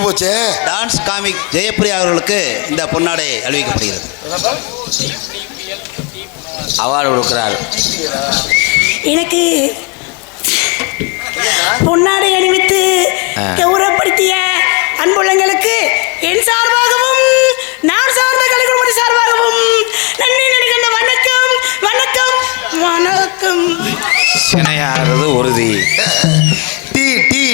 விட்டு போச்சே. Dance comic Jayapriya அவர்களுக்கு இந்த பொன்னாடை அணிவிக்கப்படுகிறது. அவார்டு கொடுக்கிறார். எனக்கு பொன்னாடை அணிவித்து கௌரவப்படுத்திய அன்புள்ளங்களுக்கு என் சார்பாகவும் நான் சார்ந்த கலைக்குழுமணி சார்பாகவும் நன்றி நினைக்கின்ற வணக்கம் வணக்கம் வணக்கம். சினையாகிறது உறுதி. டி டி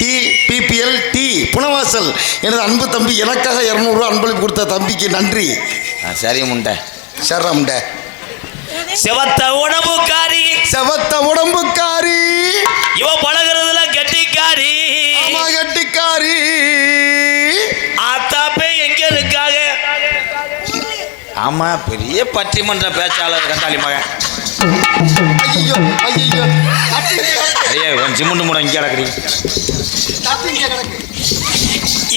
டி பிபிஎல் டி புனவாசல் எனது அன்பு தம்பி எனக்காக 200 ரூபா அன்பளிப்பு கொடுத்த தம்பிக்கு நன்றி. சரி முண்டை சர்ரா முண்டை. செவத்த உடம்புக்காரி செவத்த உடம்புக்காரி இவ பழகிறதுல கெட்டிக்காரி. ஆமா கெட்டிக்காரி. ஆத்தாப்பே எங்க இருக்காங்க? ஆமா பெரிய பட்டிமன்ற பேச்சாளர் கண்டாளி மகன். ஐயோ ஐயோ ஐயா சிமுண்டு முடம் இங்கே கிடக்குறீ.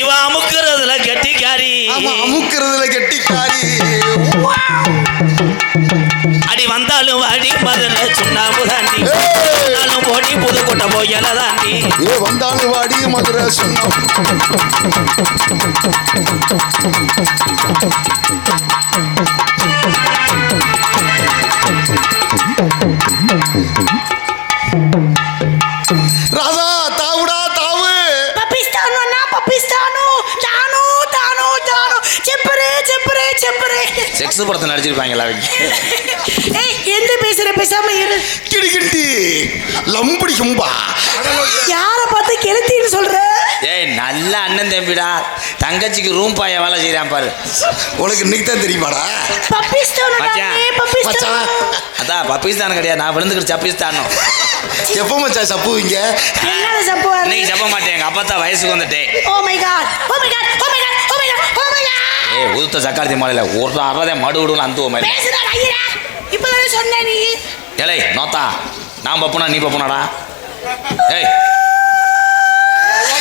இவ அமுக்குறதுல கெட்டிக்காரி. அமுக்குறதுல கெட்டிக்காரி. அடி வந்தாலும் வாடி மதுரை சுண்ணாம்பு தாண்டி வந்தாலும் போடி புதுக்கோட்டை போயல தாண்டி வந்தாலும் வாடி மதுரை ராதா தாவுடா தாவு. பப்பிஸ்தானு அண்ணா பப்பிஸ்தானு தானு தானு தானு செப்பரே செப்பரே செப்பரே. செக்ஸ் படத்தை நடிச்சிருப்பாங்களா அவங்க? ஏய் எந்த பேசுற பேசாம இரு. கிடிகிட்டி லம்படி கும்பா. யார பார்த்து கெளுத்தின்னு சொல்ற? ஏய் நல்ல அண்ணன் தம்பிடா. தங்கச்சிக்கு ரூம் பாய வேலை செய்யறான் பாரு. உனக்கு இன்னைக்கு தான் தெரியுமாடா? பப்பிஸ்தானு பப்பிஸ்தானு. அதான் பப்பிஸ்தான் கிடையாது, நான் விழுந்துக்கிட்டு சப்பிஸ்தானோ. எப்போ மச்சான் சப்புவீங்க? என்னது சப்புவா? இன்னைக்கு சப்ப மாட்டேன், எங்க அப்பா தான் வயசுக்கு வந்துட்டேன். Oh my God oh my God oh my God oh my God oh my God. ஏய் உதுத்த சக்காளத்தி மாலையில ஒரு அறதே மடு விடுன்னு அந்த மாதிரி பேசுடா ஐயா. இப்பதானே சொன்ன நீ. ஏலே நோத்தா நான் பப்புனா நீ பப்புனாடா. ஏய்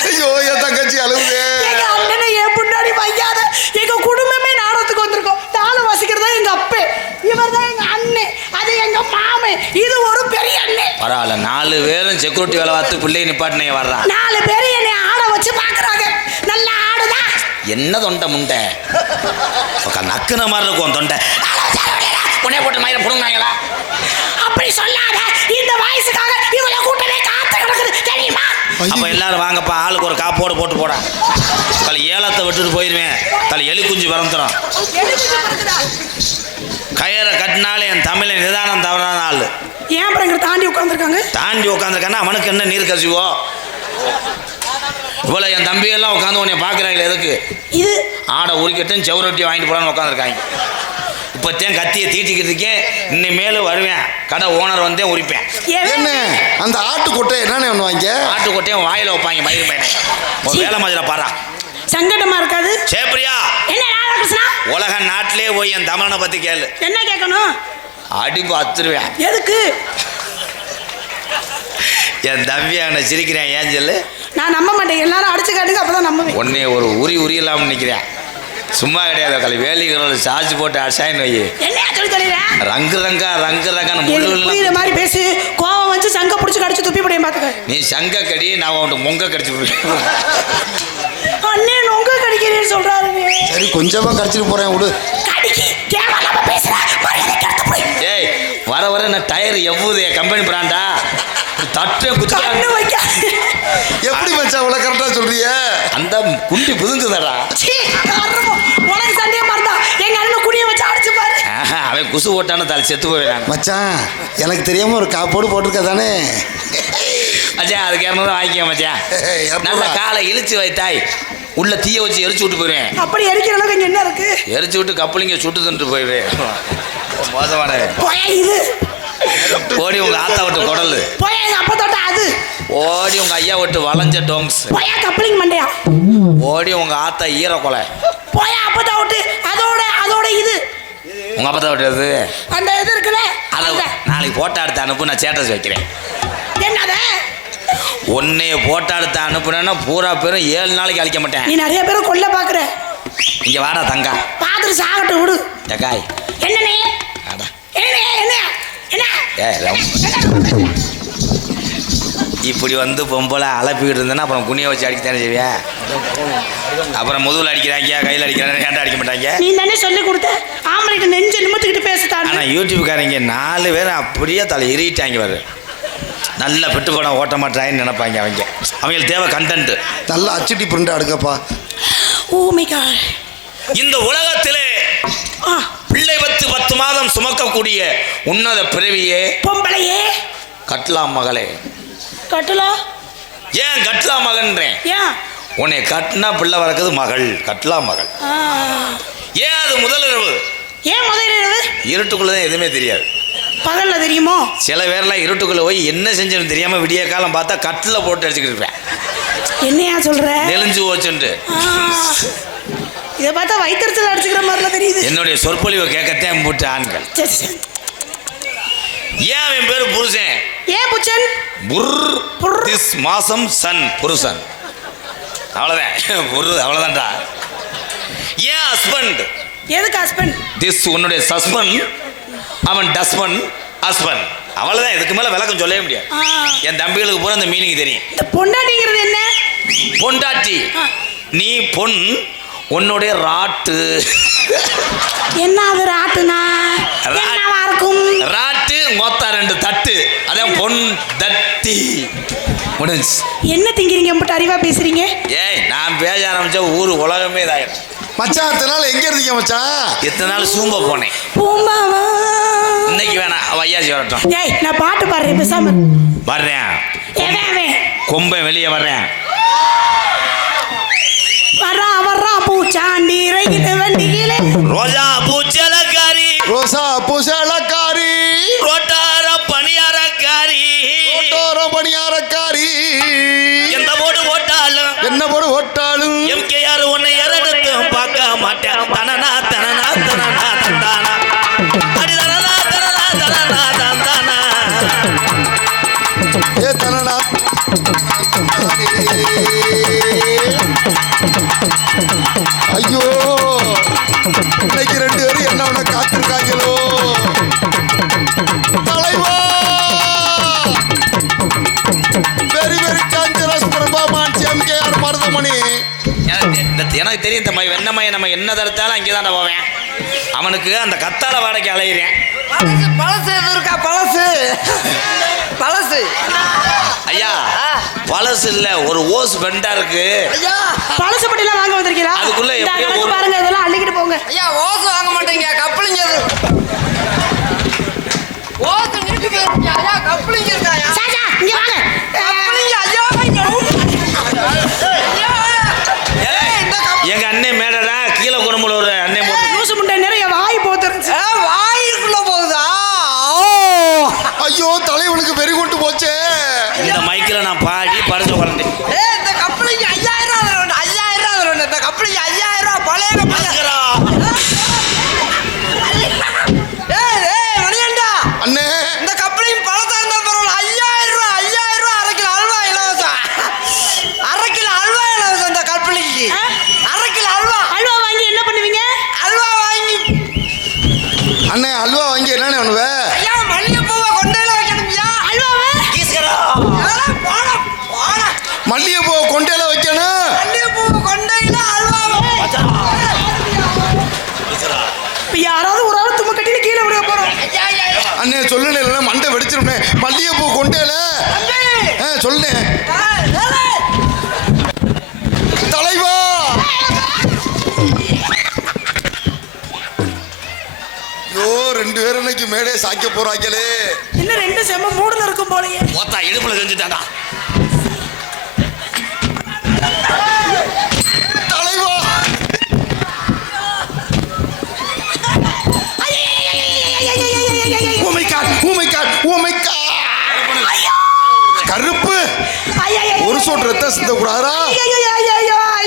ஐயோ என் தங்கச்சி அழுவுதே. எங்க அண்ணனை என் முன்னாடி வையாத. எங்க குடும்பமே நாடகத்துக்கு வந்திருக்கோம். தாளம் வாசிக்கிறதா எங்க அப்பே, இவர் தான் எங்க அண்ணன், அது எங்க மாமே, இது ஒரு பெரிய அண்ணன். பரவாயில்ல 4 பேரும் செக்யூரிட்டி வேலை பார்த்து பிள்ளையை நிப்பாட்டினே வர்றான். 4 பேர் என்னை ஆட வச்சு பாக்குறாங்க. நல்ல ஆடுதா. என்ன தொண்டை முண்டை நக்குன மாதிரி இருக்கும் தொண்டை. புனே போட்டு மயிரை புடுங்கினாங்களா? அப்படி சொல்லாத. இந்த வயசுக்காக இவளை கூட்டமே காத்து கிடக்குது தெரியுமா? அப்ப எல்லாரும் வாங்கப்பா ஆளுக்கு ஒரு காப்போடு போட்டு போடா. தலை ஏலத்தை விட்டுட்டு போயிருவேன். தலை எலி குஞ்சு பறந்துடும். கயிறை கட்டினாலே என் தமிழை நிதானம் தவறான ஆள். ஏன் அப்புறம் எங்களை தாண்டி உட்காந்துருக்காங்க? தாண்டி உட்காந்துருக்கானா அவனுக்கு என்ன நீர் கசிவோ? இவ்வளோ என் தம்பியெல்லாம் உட்காந்து உன்னை பார்க்குறாங்களே எதுக்கு? இது ஆடை உரிக்கட்டும் செவரொட்டியை வாங்கிட்டு போடான்னு உட்காந்துருக்காங்க. இப்போத்தையும் கத்தியை தீட்டிக்கிட்டு இருக்கேன். இனிமேலும் வருவேன், கடை ஓனர் வந்தே உரிப்பேன். என்ன அந்த ஆட்டுக்கொட்டை என்னன்னு பண்ணுவாங்க? ஆட்டுக்கொட்டையும் வாயில வைப்பாங்க மயிறு பையனை. வேலை மாதிரி பாரா சங்கடமா இருக்காது? சேப்ரியா என்ன ராதாகிருஷ்ணா? உலக நாட்டிலே போய் என் தமிழனை பத்தி கேளு. என்ன கேட்கணும்? அடிப்பு அத்துருவேன். எதுக்கு? என் தம்பியான சிரிக்கிறேன். ஏன் சொல்லு? நான் நம்ப மாட்டேன். எல்லாரும் அடிச்சு காட்டுங்க அப்பதான் நம்புவேன். உன்னை ஒரு உரி இல்லாமல் நிற்கிறேன். சும்மா கிடையாது. கலை வேலிகளோட சார்ஜ் போட்டு அசாயின்னு வை. என்ன சொல்லி சொல்லிடுறேன்? ரங்கு ரங்கான்னு புரியுற மாதிரி பேசி கோவம் வந்து சங்க பிடிச்சி கடிச்சு துப்பி போடையும் பாத்துக்க. நீ சங்க கடி, நான் உன்ட்டு மொங்க கடிச்சு விடுவேன். அண்ணே நொங்க கடிக்கிறேன்னு சொல்றாரு. சரி கொஞ்சமா கடிச்சிட்டு போறேன் விடு. கடிக்கி கேவலமா பேசுற. மரியாதை கெடுத்து போய். ஏய் வர வர நான் டயர் எவ்வளவு கம்பெனி பிராண்டா தட்டு கண்ணு வைக்க. எப்படி மச்சான் இவ்வளவு கரெக்டா சொல்றிய? அந்த குண்டி புதுங்குதடா. உனக்கு சண்டையா மறந்தா எங்க அண்ணன் குடிய வச்சு அடிச்சு பாரு. அவன் குசு போட்டான்னு தலை செத்து போயிடான். மச்சான் எனக்கு தெரியாம ஒரு காப்போடு போட்டிருக்க தானே? மச்சான் அதுக்கு 200 வாங்கிக்க மச்சான். நல்ல காலை இழுச்சு வைத்தாய் உள்ள தீய வச்சு எரிச்சு விட்டு போயிடுவேன். அப்படி எரிக்கிற அளவுக்கு இங்க என்ன இருக்கு? எரிச்சு விட்டு கப்பலிங்க சுட்டு தின்ட்டு போயிடுவேன். மோசமான இது ஓடி உங்க ஆத்தா விட்டு குடலு. போய் எங்க அப்பா தோட்ட அது. ஓடி உங்க ஐயா விட்டு வளைஞ்ச டோங்ஸ். போய் கப்பலிங் மண்டையா. ஓடி உங்க ஆத்தா ஈர கொலை. போய் அப்பா விட்டு அதோட இது. உங்க அப்பா விட்டு அது அந்த இது இருக்குல அதை நாளைக்கு போட்டோ எடுத்து அனுப்பு, நான் ஸ்டேட்டஸ் வைக்கிறேன். என்னது? உன்னைய போட்டோ எடுத்து அனுப்புனேன்னா பூரா பேரும் 7 நாளைக்கு அழிக்க மாட்டேன். நீ நிறைய பேரை கொல்ல பாக்குற. இங்க வாடா தங்கா. பாத்துட்டு சாகட்டு விடு. டக்காய் என்னனே? என்ன என்ன என்ன? ஏ இப்படி வந்து பொம்பளை அலப்பிக்கிட்டு இருந்தேன்னா அப்புறம் குனியை வச்சு அடிக்கத்தானே செய்வேன். அப்புறம் முதுகில் அடிக்கிறாங்க, கையில் அடிக்கிறாங்க, ஏன்டா அடிக்க மாட்டாங்க? நீ தானே சொல்லி கொடுத்த ஆம்பளைகிட்ட நெஞ்ச நிமித்துக்கிட்டு பேசுதான். ஆனால் யூடியூப்காரங்க 4 பேர் அப்படியே தலை எறிட்டாங்க வரு. நல்ல பெட்டு படம் ஓட்ட மாட்டாங்கன்னு நினைப்பாங்க அவங்க. அவங்களுக்கு தேவை கண்டென்ட். நல்லா அச்சுட்டி பிரிண்ட் அடுக்கப்பா. Oh my god. இந்த உலகத்திலே பிள்ளை 10 மாதம் சுமக்கக்கூடிய உன்னத பிறவியே பொம்பளையே கட்டலாம் மகளே. கட்டலா? ஏன் கட்டலாம் மகன்றேன்? ஏன்? உன்னை கட்டினா பிள்ளை வளர்க்குது மகள், கட்டலாம் மகள். ஏன் அது முதல் இரவு? ஏன் முதல் இரவு? இருட்டுக்குள்ளதான் எதுவுமே தெரியாது. பகல்ல தெரியுமோ? சில பேர்லாம் இருட்டுக்குள்ள போய் என்ன செஞ்சேன்னு தெரியாம விடிய காலம் பார்த்தா கட்டில் போட்டு அடிச்சுக்கிட்டு இருப்பேன். என்னையா சொல்ற? நெலிஞ்சு போச்சுன்ட்டு. இதை பார்த்தா வயிற்றுல அடிச்சுக்கிற மாதிரிலாம் தெரியுது. என்னுடைய சொற்பொழிவை கேட்கத்தான் போட்டு ஆண்கள். ஏன் அவன் பேரு புருஷன்? ஏன் புச்சன்? திஸ் மாசம் சன் புருஷன். அவ்வளவுதான் அவ்வளவுதான்டா. ஏன் ஹஸ்பண்ட்? எதுக்கு ஹஸ்பண்ட்? திஸ் உன்னுடைய சஸ்பண்ட், அவன் டஸ்பண்ட் ஹஸ்பண்ட். அவ்வளவுதான். இதுக்கு மேல விளக்கம் சொல்லவே முடியாது. என் தம்பிகளுக்கு பூரா அந்த மீனிங் தெரியும். இந்த பொண்டாட்டிங்கிறது என்ன? பொண்டாட்டி நீ பொன், உன்னுடைய ராட்டு. என்ன அது ராட்டுனா? என்னவா இருக்கும்? ராட்டு மொத்தம் 2 தட்டு, அதான் பொன் தட்டி முடிஞ்சு. என்ன திங்கிறீங்க? மட்டும் அறிவா பேசுறீங்க. ஏய், நான் பேச ஆரம்பிச்ச ஊர் உலகமே இதாயிடும். மச்சான் எத்தனை நாள் எங்க இருந்தீங்க மச்சான்? எத்தனை நாள் சூம்ப போனேன். பூம்பாவா? இன்னைக்கு வேணாம், வையாசி வரட்டும். ஏய், நான் பாட்டு பாடுறேன் பேசாம. வர்றேன். ஏன் கொம்பை வெளியே வர்றேன். வர்றா பூச்சாண்டி ரயில் வண்டியிலே. ரோஜா பூச்சலக்காரி, ரோசா பூசலக்காரி, ரோட்டார பணியாரக்காரி, பணியாரக்காரி, எந்த போடு ஓட்டாலும் என்ன போடு ஓட்டாலும் எம்கேஆர் உன்னை எரடுத்தும் பார்க்க மாட்டேன். தனனா தனனா தனனா தந்தானா அடி தனனா தனனா தனனா தந்தானா ஏ தனனா. ஐயோ, இன்னைக்கு 2 பேரும் என்ன உன காத்திருக்காங்களோ. தலைவா, வெரி வெரி டேஞ்சரஸ் பிரபாமான் எம்கேஆர் மருதமணி. எனக்கு தெரியும் தம்பி, வெண்ணமையை நம்ம என்ன தடுத்தாலும் அங்கே தான் போவேன். அவனுக்கு அந்த கத்தாழ வாடகை அலையிறேன். பழசு எது இருக்கா? பழசு பழசு ஐயா, பழசு இல்ல, ஒரு ஓஸ் பெண்டா இருக்கு. ஐயா, பழசு பட்டிலாம் வாங்க வந்திருக்கீங்களா? அதுக்குள்ள இந்த எப்படியோ கணக்கு ஒரு- பாருங்க, இதெல்லாம் அள்ளிக்கிட்டு போங்க. ஐயா, ஓசு வாங்க மாட்டேங்க, கப்பலிங்க அது. ஓசு நிறுத்தி போயிருக்கீங்க. ஐயா, கப்பலிங்க இருக்காயா? சாச்சா, இங்க வாங்க. கப்பலிங்க, ஐயா, ஏய், எங்க அண்ணன் மேடடா கீழே குடும்பல ஒரு அண்ணன் போட்டு. லூசு முண்டை நிறைய வாய் போத்துருச்சு. வாய்க்குள்ள போகுதா? ஐயோ, தலைவனுக்கு வெறி கொண்டு போச்சே. இந்த மைக்கில் நான் பாடி பறிச்சு குழந்தை. இந்த கப்பலிங்க 5000 ரூபா, 5000 ரூபா. இந்த கப்பலிங்க 5000 ரூபா, பழைய கப்பலிங்க. மணியண்டா அண்ணே, இந்த கப்பலையும் பழத்தா இருந்தா பரவாயில்ல. 5000 ரூபா, 5000 ரூபா, 1/2 கிலோ அல்வா இலவசம். 1/2 கிலோ அல்வா இலவசம் இந்த கப்பலிக்கு. 1/2 கிலோ அல்வா. அல்வா வாங்கி என்ன பண்ணுவீங்க? அல்வா வாங்கி அண்ணே, அல்வா வாங்கி என்னண்ணே பண்ணுவ? ஐயா, மல்லிகைப்பூவை கொண்டையில வைக்கணும்யா. அல்வாவை போட போட மல்லிகைப்பூ கொண்டையில வைக்கணும். மல்லிகைப்பூவை கொண்டையில அல்வாவை. இப்ப யாராவது ஒரு ஆள் தும்ம கட்டிட்டு கீழே விட போறோம். ஐயா, ஐயா, ஐயா. அண்ணே சொல்லுண்ணே, இல்லைன்னா மண்டை வெடிச்சிருமே. மல்லிகைப்பூ கொண்டையில தம்பி. சொல்லுண்ணே. தலைவா, ஐயோ, 2 பேரும் இன்னைக்கு மேடே சாய்க்க போறாங்களே. இன்னும் 2 செம்ம மூடுல இருக்கும் போலயே. மொத்தா இடுப்புல செஞ்சுட்டாண்டா. தலைவா, oh my God, oh my God, oh my God. கருப்பு ஒரு சொட்டு ரத்தம் சிந்த கூடாதா?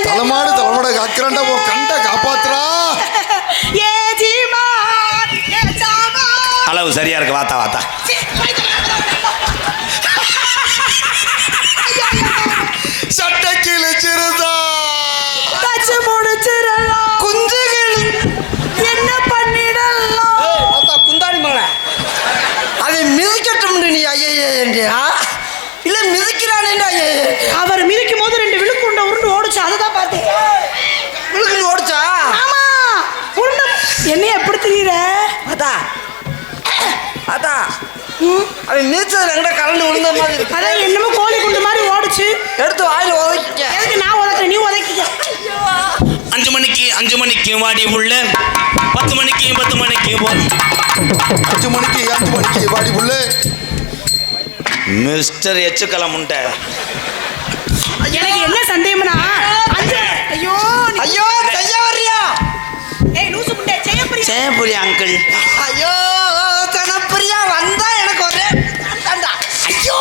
தலைமாடு தலைமாட காக்கிறான்டா, ஓ கண்ட காப்பாத்துறா. அளவு சரியா இருக்கு. வாத்தா வாத்தா. சட்டை கிழிச்சிருந்தா குஞ்சுகள் என்ன பண்ணிடலாம்? குந்தாடி மலை அதை மிதிக்கட்டும் நீ. ஐயா, இல்ல மிதிக்கிற ஓடுச்சு அதுதான் பார்த்தேன். விழுக்குழி ஓடிச்சா? ஆமா உருண்டை. என்னைய எப்படி தெரியுற? அதான் அதான் அது நீச்சல் எங்கட கலந்து விழுந்த மாதிரி இருக்கு. அதான் என்னமோ கோழி குண்டு மாதிரி ஓடுச்சு. எடுத்து வாயில உதைக்க. எதுக்கு நான் உதைக்கிறேன், நீ உதைக்கிக்க. 5 மணிக்கு வாடி உள்ள 10 மணிக்கு போ 5 மணிக்கு வாடி புள்ள. மிஸ்டர் எச்சுக்கலை முண்டை. எனக்கு என்ன சந்தேகம்னா ஐயோ ஐயோ செய்ய வர்றியா? ஏய் லூசு முண்டை செய்யப்படி. சேப்புரி அங்கிள். ஐயோ தனப்பிரியா வந்தா எனக்கு ஒரே தாண்டா. ஐயோ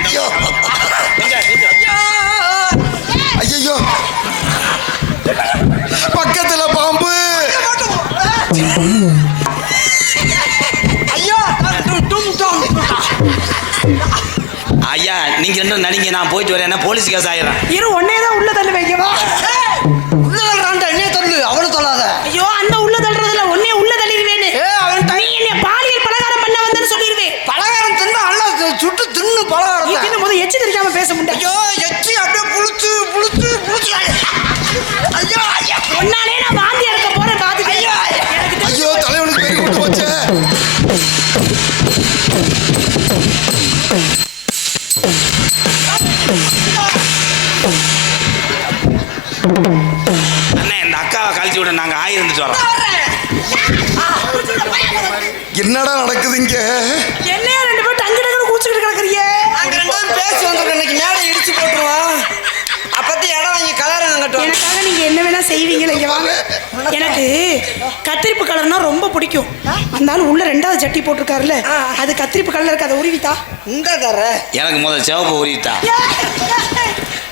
ஐயோ ஐயோ பக்கத்துல பாம்பு. ஐயோ டும் டும். ஐயா நீங்க ரெண்டும் நடிங்க, நான் போயிட்டு வரேன். போலீஸ் கேஸ் ஆயிடுறேன். இரு ஒன்னே தான் உள்ள தள்ளி வைக்கவா? உள்ள தள்ளுறான்டா, என்னைய தள்ளு, அவனை தொல்லாத. ஐயோ அந்த உள்ள தள்ளுறதுல ஒன்னே உள்ள தள்ளிடுவேன்னு. அவன் நீ என்ன பாலியல் பலகாரம் பண்ண வந்தேன்னு சொல்லிடுவேன். பலகாரம் தின்னு நல்லா சுட்டு தின்னு பலகாரம். நீ தின்னும் போது எச்சி தெரியாம பேச முடியும். ஐயோ எச்சி அப்படியே புளிச்சு புளிச்சு புளிச்சு. ஐயோ ஐயோ ஒன்னாலே நான் வாந்தி எடுக்க போறேன் பாத்துக்க. ஐயோ ஐயோ தலைவனுக்கு பெரிய விட்டு போச்சே. அண்ணே இந்த அக்காவை கழிச்சு விட நாங்கள் ஆயிருந்துட்டு வரோம். என்னடா நடக்குது இங்க? என்ன ரெண்டு பேரும் டங்கு டங்குன்னு கூச்சிக்கிட்டு கிடக்குறீங்க. நாங்க ரெண்டு பேரும் பேசி வந்திருக்கோம். இன்னைக்கு மேலே இடிச்சு போட்டுருவோம். அப்பத்தி இடம் வாங்கி கலர் கட்டுவோம். எனக்காக நீங்க என்ன வேணா செய்வீங்களா? இங்க வாங்க. எனக்கு கத்திரிப்பு கலர்னா ரொம்ப பிடிக்கும். அந்த ஆள் உள்ள 2வது சட்டி போட்டிருக்காருல்ல, அது கத்திரிப்பு கலர்ல இருக்கு. அதை உருவித்தா. இந்த தர எனக்கு முதல் சிவப்பு உரித்தா.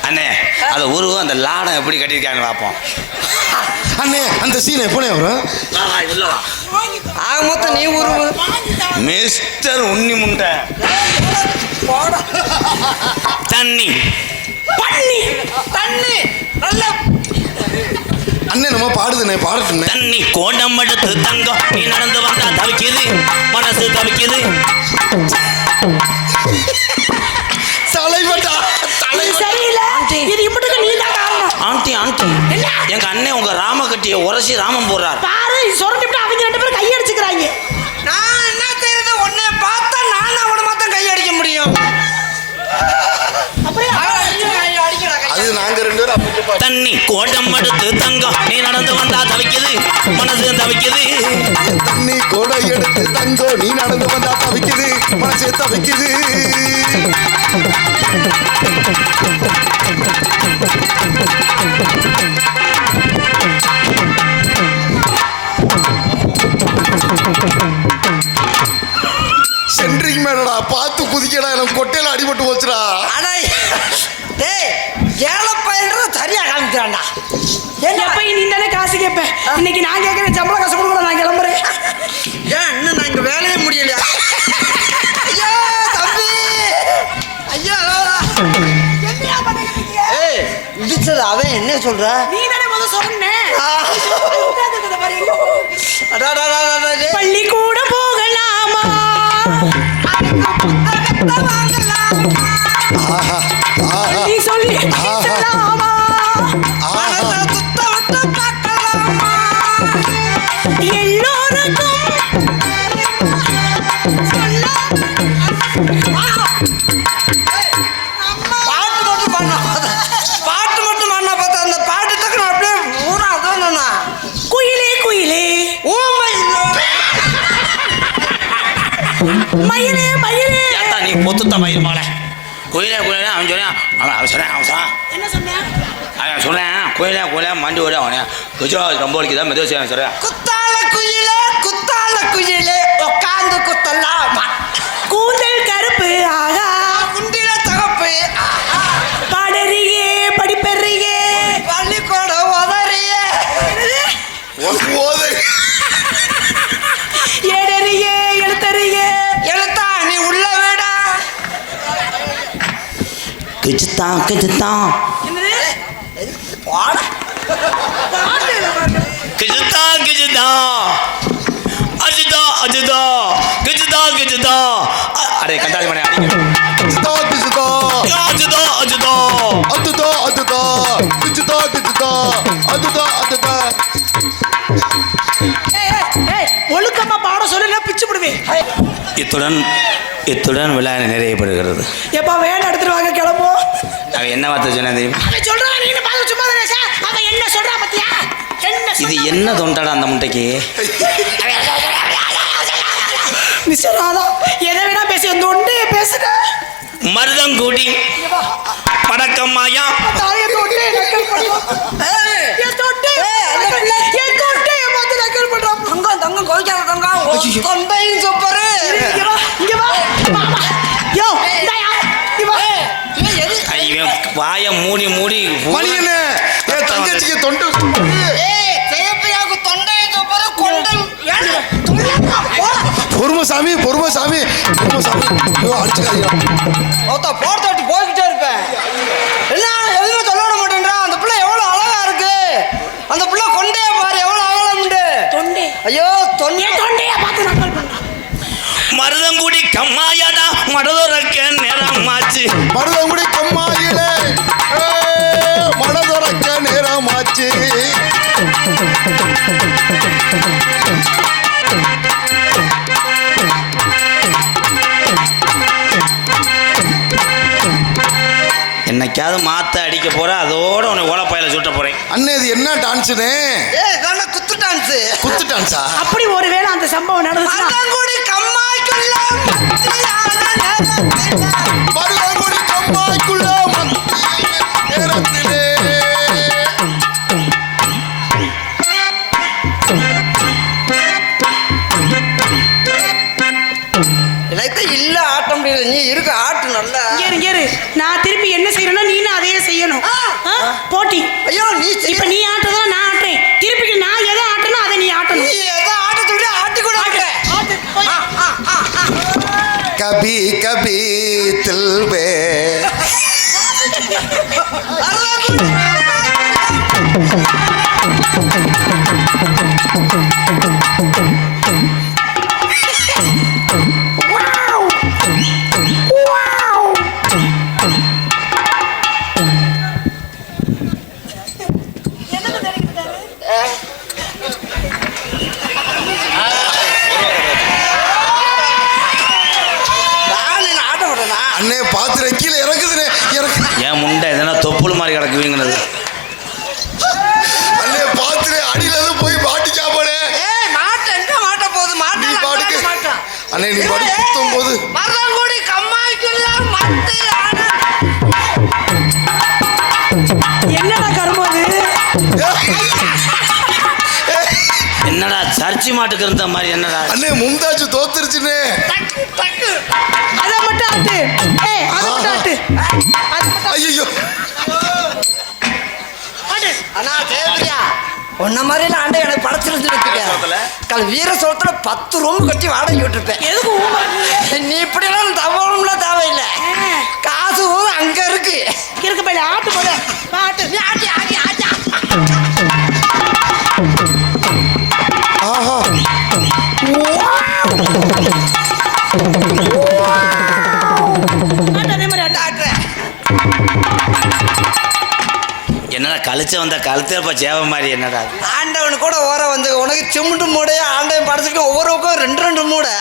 அண்ணே அதை உருவம் அந்த லாடம் எப்படி கட்டியிருக்காங்கன்னு பார்ப்போம். அண்ணே அந்த சீன் எப்பனே வரும்? ஆக மொத்தம் நீ உருவு. மிஸ்டர் உன்னி முண்டை. தண்ணி பண்ணி தண்ணி நல்ல அண்ணே நம்ம பாடுதுண்ணே, பாடட்டுண்ணே. தண்ணி கோடம் எடுத்து தங்கம் நீ நடந்து வந்தா தவிக்குது மனசு தவிக்குது. தலைவட்டா இது சரியில்லை. இது இப்படிக்கு நீ தான் காரணம். ஆண்டி ஆண்டி என்ன? எங்க அண்ணன் உங்க ராம கட்டிய உரசி ராமம் போடுறாரு. பாரு சொரண்டிட்டு அவங்க 2 பேரும் கையடிச்சுக்கிறாங்க. நான் என்ன செய்யறது? உன்னை பார்த்தா நான் அவனை மாத்தான் கை அடிக்க முடியும். அப்படியே அது நாங்க 2 பேரும் அப்படி பாடு. தண்ணி கோடம் எடுத்து தங்கம் நீ நடந்து வந்தா தவிக்குது மனசு தவிக்குது. தண்ணி கோடை எடுத்து தங்கோ நீ நடந்து வந்தா தவிக்குது மனசே தவிக்குது. சென்ட்ரிங் மேடா பார்த்து குதிக்கடா, எனக்கு கொட்டையில அடிபட்டு போச்சுடா. ஆனா டேய் ஏழப்பையன்ற சரியா காமிக்கிறான்டா. எப்ப நீ தானே காசு கேட்ப. இன்னைக்கு நான் கேட்கறேன், சம்பள காசு கொடுக்கல, நான் கிளம்புறேன். ஏன் இன்னும் நான் இங்க வேலையே முடியலையா? ஐயோ தம்பி ஐயோ. என்னையா பண்ணிக்கிட்டீங்க? ஏய் இடிச்சது அவன் என்ன சொல்ற? நீ தானே முதல் சொன்னே. உட்கார்ந்துருக்கத பாரு எங்க. பள்ளிக்கூட போகலாமா? ஆஹா ஆஹா நீ சொல்லி சொல்லலாமா? ஆஹா எல்லோருக்கும் பாட்டு மட்டும் பண்ணா பார்த்தா அந்த பாட்டு டக்குனு அப்படியே ஊரா அதானா குயிலே குயிலே ஊமை மயிலே மயிலே. ஏத்தா நீ பொத்துத்த மயில் மாலை கோயிலே கோயிலே அவன் சொன்னேன். அவன் சொன்னேன் என்ன சொன்ன? அவன் சொன்னேன் கோயிலே கோயிலே மண்டி ஓட அவனே குஜராத் ரொம்ப வலிக்குதான் மெதுவாக செய்ய சொல்கிறேன். குத்தால குயிலே உட்காந்து குத்தலாமா? கூந்தல் கருப்பு ஆகா குண்டில தகப்பு பாடறியே படிப்பறியே பள்ளிக்கூடம் உதறியே ஓதை ஏடறியே எழுத்தறியே எழுத்தா நீ உள்ள வேடா. கிச்சுத்தான் கிச்சுத்தான் பாட கிஜுதா கிஜுதா அஜுதா அஜுதா கிஜுதா கிஜுதா. அடே கண்டாதி மணி அடிக்க சுதா சுதா அஜுதா அஜுதா அதுதா அதுதா ஒழுக்கமா பாட சொல்லல பிச்சு விடுவேன். இத்துடன் விழா நிறையப்படுகிறது. எப்பா வேலை எடுத்துட்டு வாங்க கிளம்பும். அவன் என்ன வார்த்தை சொன்னா தெரியுமா? அவன் சொல்றான் நீங்க பாத்து சும்மா தானே சார். அவன் என்ன சொல்றா பாத்தியா? இது என்ன தொண்டாடா அந்த முட்டைக்கு? மிஸ்டர் ராதா எதை வேணா பேசி தொண்டே பேசுற. மருதங்குடி படக்கம்மாயா தாயே தொண்டே நக்கல் பண்ணுவான். என் தொண்டே என் தொண்டே பார்த்து நக்கல் பண்றான். தங்கம் கோவிச்சாத தங்கம் தொண்டையும் சூப்பரு. இங்க வா யோ இந்தாயா இங்க வா. ஐயோ வாய மூடி மூடி மணியனே என் தங்கச்சிக்கு தொண்டு. சேப்பையாக்கு தொண்டையும் சூப்பரு கொண்டல் பொறுமசாமி பொறுமசாமி பொறுமசாமி. ஐயோ அடிச்சுக்காதீங்க. போர்த்தாட்டி போய்கிட்டே இருப்பேன். என்ன எதுவுமே சொல்ல விட மாட்டேன்றா. அந்த பிள்ளை எவ்வளவு அழகா இருக்கு. அந்த பிள்ளை கொண்டே பாரு எவ்வளவு அகலம் உண்டு. தொண்டே ஐயோ தொண்டை தொண்டையா பார்த்து நக்கல் பண்றான். மருதங்குடி கம்மாயாடா மடதுறக்க நேரமாச்சு. மருதங்குடி கம்மாயிலே மனதுறக்க நேரமாச்சு. என்னைக்காவது மாத்த அடிக்க போற அதோட உன்னை ஓலப்பாயில சுட்ட போறேன். அண்ணே இது என்ன டான்ஸுனே? குத்து டான்ஸ். குத்து டான்ஸா? அப்படி ஒருவேளை அந்த சம்பவம் நடந்துச்சுன்னா மருதங்குடி கம்மாய்க்குள்ள மருதங்குடி கம்மாய்க்குள்ள நேரத்திலே எனக்கு இல்ல ஆட்ட முடியல. நீ இருக்க ஆட்டு நல்லா. இரு நான் திருப்பி என்ன செய்யறேன்னா நீனும் அதையே செய்யணும். போட்டி. ஐயோ நீ இப்ப நீ ஆட்டுறதா நான் ஆட்டுறேன். திருப்பி நான் எதை ஆட்டணும் அதை நீ ஆட்டணும். நீ எதை ஆட்ட சொல்லி ஆட்டி கூட ஆட்டு. கபி கபி தில்வே அண்ணே பாத்துற கீழே இறக்குதுனே இறக்கு. என் முண்டை எதனா தொப்புள் மாதிரி கிடக்குவீங்கனது. அண்ணே பாத்துற அடியில இருந்து போய் மாட்டி சாப்பாடு. மாட்ட எங்க மாட்ட போகுது. நீ மாட்ட பாட்டுக்கு மாட்ட. அண்ணே நீ பாட்டு குத்தும் போது மருதங்குடி கம்மாய்க்குள்ள மத்து என்னடா கரும்போது என்னடா சர்ச்சி மாட்டுக்கு இருந்த மாதிரி என்னடா? அண்ணே மும்தாஜ் தோத்துருச்சுனே. டக்கு டக்கு அதை மட்டும் ஆட்டு. அதை மட்டும் ஆட்டு. அது மட்டும் ஐயோ ஆட்டு. அண்ணா தேவரியா உன்ன மாதிரிலாம் ஆண்டை எனக்கு படைச்சிருந்து வச்சுக்க. வீர சோளத்துல 10 ரூம் கட்டி வாடகை விட்டுருப்பேன். எதுக்கு ஊமாடுறீங்க? நீ இப்படிலாம் தவறும்லாம் தேவையில்லை. காசு அங்க இருக்கு. இருக்கு பையில ஆட்டு போல ஆட்டு. நீ ஆட்டி ஆட்டி ஆட்டி. ஆஹா ஆட்டு அதே மாதிரி ஆட்டு. ஆட்டுறேன். என்னடா கழிச்ச வந்த கழுத்தேப்பா சேவை மாதிரி என்னடா? ஆண்டவனு கூட ஓர வந்து உனக்கு சிமெண்ட் மூடைய ஆண்டவன் படைச்சிருக்க ஒவ்வொரு பக்கம் 2 மூடை.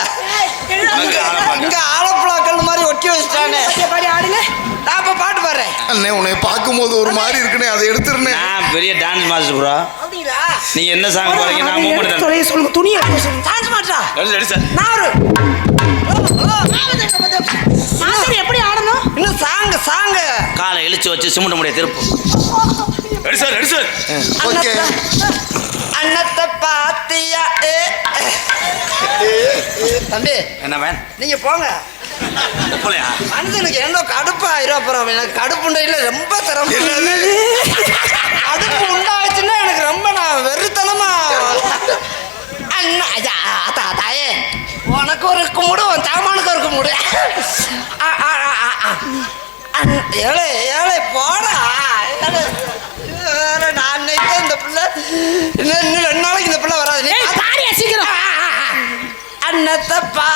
இங்க ஆலப்பழாக்கள் மாதிரி ஒட்டி வச்சுட்டானே. பாடி ஆடுங்க. நான் இப்ப பாட்டு பாடுறேன். அண்ணே உன்னை பார்க்கும்போது ஒரு மாதிரி இருக்குனே அதை எடுத்துருனே. நான் பெரிய டான்ஸ் மாஸ்டர் ப்ரோ. அப்படிங்களா? நீங்க என்ன சாங் போறீங்க? நான் மூவ் பண்ணுறேன். தொலைய சொல்லுங்க துணியை எடுத்து சொல்லுங்க. டான்ஸ் மாட்டா. Ready sir. நான் ஒரு மாஸ்டர் எப்படி ஆடணும்? இன்னும் சாங்க காலை இழுச்சு வச்சு சிமெண்ட் முடிய திருப்பு. Ready sir ready sir. Okay அன்னத்தை பாத்தியா? தம்பி என்ன மேன்? நீங்க போங்க. ஒப்பலையா? மனுஷனுக்கு என்ன கடுப்பு ஆயிரும். அப்புறம் எனக்கு கடுப்புண்டையில ரொம்ப சிரமம். கடுப்பு உண்டாச்சுன்னா எனக்கு ரொம்ப நான் வெறுத்தனமா. அண்ணா தாயே உனக்கு ஒரு கும்பிடு உன் தாமானுக்கு ஒரு கும்பிடு. ஏழை ஏழை போடா. நான் இந்த பிள்ளை இன்னும் 2 நாளைக்கு இந்த பிள்ளை வராது. நீ பாடியா சீக்கிரம். அண்ணத்தப்பா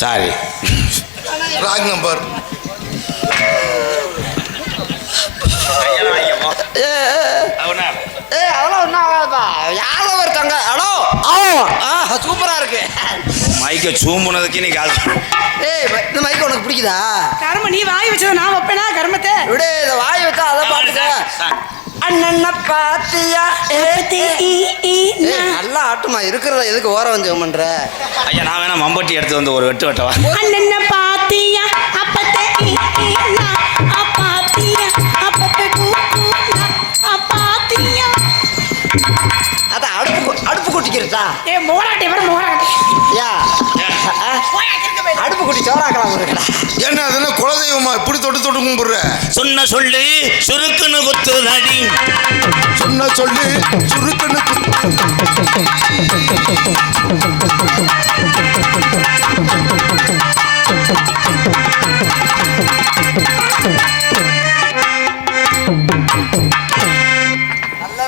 சாரி. ராக் நம்பர் மைக்க சூம்புனதுக்கு நீ கால் ஏய் இந்த மைக் உனக்கு பிடிக்குதா? கரும நீ வாய் வச்சத நான் வைப்பேனா கருமத்தை? விடு, இதை வாய் வச்சா அதை பாட்டுக்க. அண்ணன் பாத்தியா நல்லா ஆட்டுமா இருக்கிறத எதுக்கு ஓரம் வந்து பண்ற? ஐயா நான் வேணா மம்பட்டி எடுத்து வந்து ஒரு வெட்டு வெட்டவா? அண்ணன பாத்தியா அப்பத்தே பாத்தியா அப்பத்தே பாத்தியா. அத அடுப்பு குட்டிக்கிறதா? ஏ மோராட்டி வர மோராட்டி. யா அடுப்பு குட்டி சோறாக்கலாம் இருக்கடா. என்ன அதெல்லாம் குலதெய்வமா இப்படி தொட்டு தொட்டு கும்பிடுற? சொன்ன சொல்லு சுருக்குன்னு குத்துதடி. சொன்ன சொல்லு சுருக்குன்னு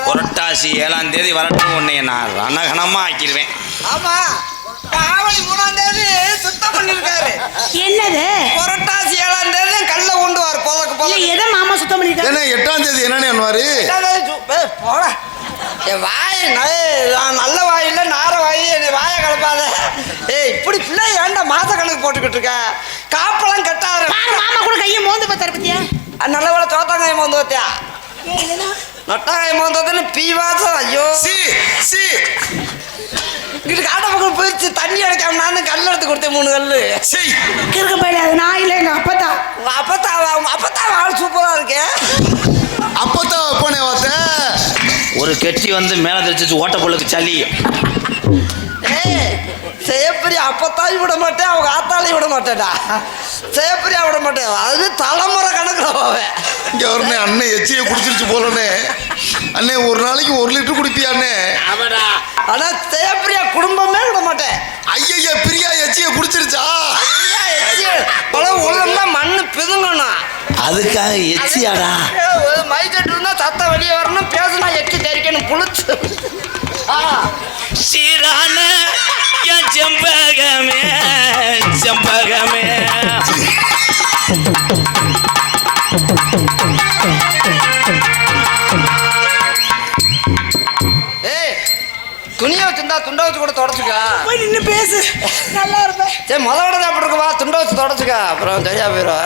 புரட்டாசி 7ஆம் தேதி வரட்டும் உன்னை நான் ரணகணமா ஆக்கிடுவேன். ஆமா, ஆவணி 3ஆம் தேதி சுத்தம் பண்ணிருக்காரு. என்னது? புரட்டாசி 7ஆம் தேதி கல்ல கொண்டு வர போதக்கு இல்ல போல. எதை மாமா சுத்தம் பண்ணிருக்காரு? என்ன 8ஆம் தேதி என்னன்னு அன்வாரு? போட என் வாய் நான் நல்ல வாய் இல்லை நார வாய், என் வாயை கலப்பாத. ஏய் இப்படி பிள்ளை ஏன்டா மாச கணக்கு போட்டுக்கிட்டு இருக்க? காப்பெல்லாம் கட்டாரு. மாமா கூட கையை மோந்து பார்த்தாரு பத்தியா? நல்ல வேலை சோத்தாங்காய் மோந்து வத்தியா? நொட்டாங்காய் மோந்து வத்தன்னு பீவாசம். ஐயோ சி சி இங்கிட்டு காட்ட பக்கம் போயிடுச்சு. தண்ணி அடைக்காம நான் கல் எடுத்து கொடுத்தேன் 3 கல்லு. சரி கிறுக்க போயில அது நான் இல்லை எங்க அப்பத்தா. அப்பத்தான் ஆள் சூப்பரா இருக்கே. அப்பதான் போனே வாத்த ஒரு கெட்டி வந்து மேலே தெரிச்சு ஓட்ட பொருளுக்கு சளி. ஏய் செய்யப்பெரிய அப்பத்தாயும் விட மாட்டேன், அவங்க ஆத்தாலையும் விட மாட்டேன்டா. செய்யப்பெரியா விட மாட்டேன். அது தலைமுறை கணக்கில் போவேன். இங்க வரனே அண்ணன் எச்சியை குடிச்சிருச்சு போலனே. அண்ணே ஒரு நாளைக்கு 1 லிட்டர் குடிப்பியாண்ணே? ஆனா செய்யப்பெரியா குடும்பமே விட மாட்டேன். ஐயா பிரியா எச்சியை குடிச்சிருச்சா? ஒழுங்கா மண்ணு பிதுங்கணும். அதுக்காக எச்சியாடா? மைத்தட்டுனா சத்தம் வெளியே வரணும், பேசுனா எச்சி தெரிக்கணும் புளிச்சு. சீரான என் செம்பகமே செம்பகமே. ஏய் துணியை வச்சிருந்தா துண்டை வச்சு கூட தொடச்சுக்க. போய் நின்று பேசு, நல்லா இருப்பேன். சரி முதல்ல தான் அப்படி இருக்குவா, துண்டை வச்சு தொடச்சுக்க, அப்புறம் சரியா போயிடும்.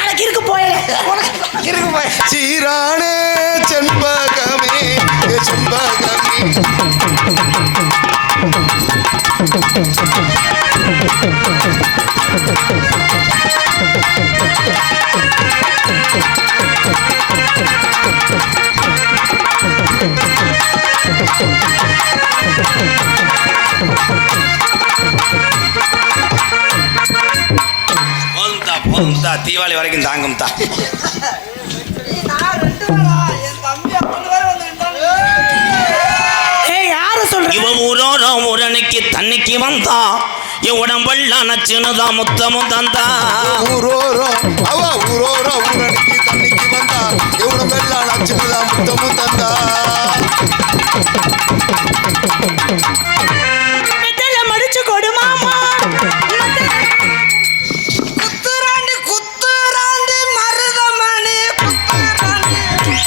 நாளைக்கு இருக்கு போயில இருக்கு போய். சீரானே செண்பகமே செண்பகமே. போதும்தா தீபாவளி வரைக்கும் தாங்கும்தா. இவன் ஊரோரோ ஊரனுக்கு தண்ணிக்கு வந்தா என் உடம்பெல்லாம் நச்சுனுதான் முத்தமும் தந்தா. ஊரோரோ அவ ஊரோரோ ஊரனுக்கு தண்ணிக்கு வந்தா எவ்வளவு வெள்ளம் நச்சுதா முத்தமும் தந்தா. மெத்தல மடிச்சு கொடு மாமா. குத்துராண்டி குத்துராண்டி மருதமணி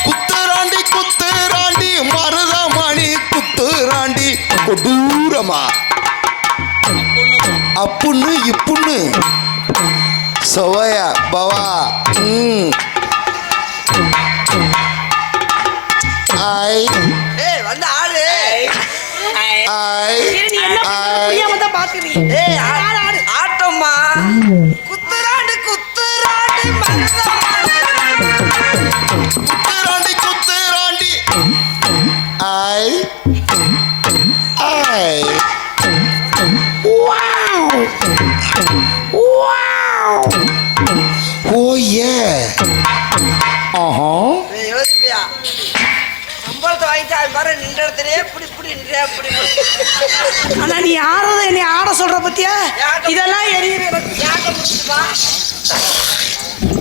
குத்துராண்டி குத்துராண்டி மருதமணி குத்துராண்டி கொடூரமா அப்புன்னு இப்புன்னு சோயா பவா. ஐ ஏய் வந்து ஆளு. ஐ நீ என்ன புரியாம தான் பாக்குறீங்க. ஏய் ஆட்டம்மா. குத்துராண்டி குத்துராண்டி மருதமணி. குத்துராண்டி குத்துராண்டி ஐ ஐ ஓ ஏ ஆஹா. ஏய் யோசிப்பியா? சம்பளத்தை வாங்கிட்டு அது மாதிரி நின்ற இடத்துலயே இப்படி இப்படி நின்றே அப்படி. ஆனா நீ ஆறத என்னை ஆட சொல்ற பத்தியா? இதெல்லாம் எரியுது எனக்கு. யாக்க முடிச்சுப்பா.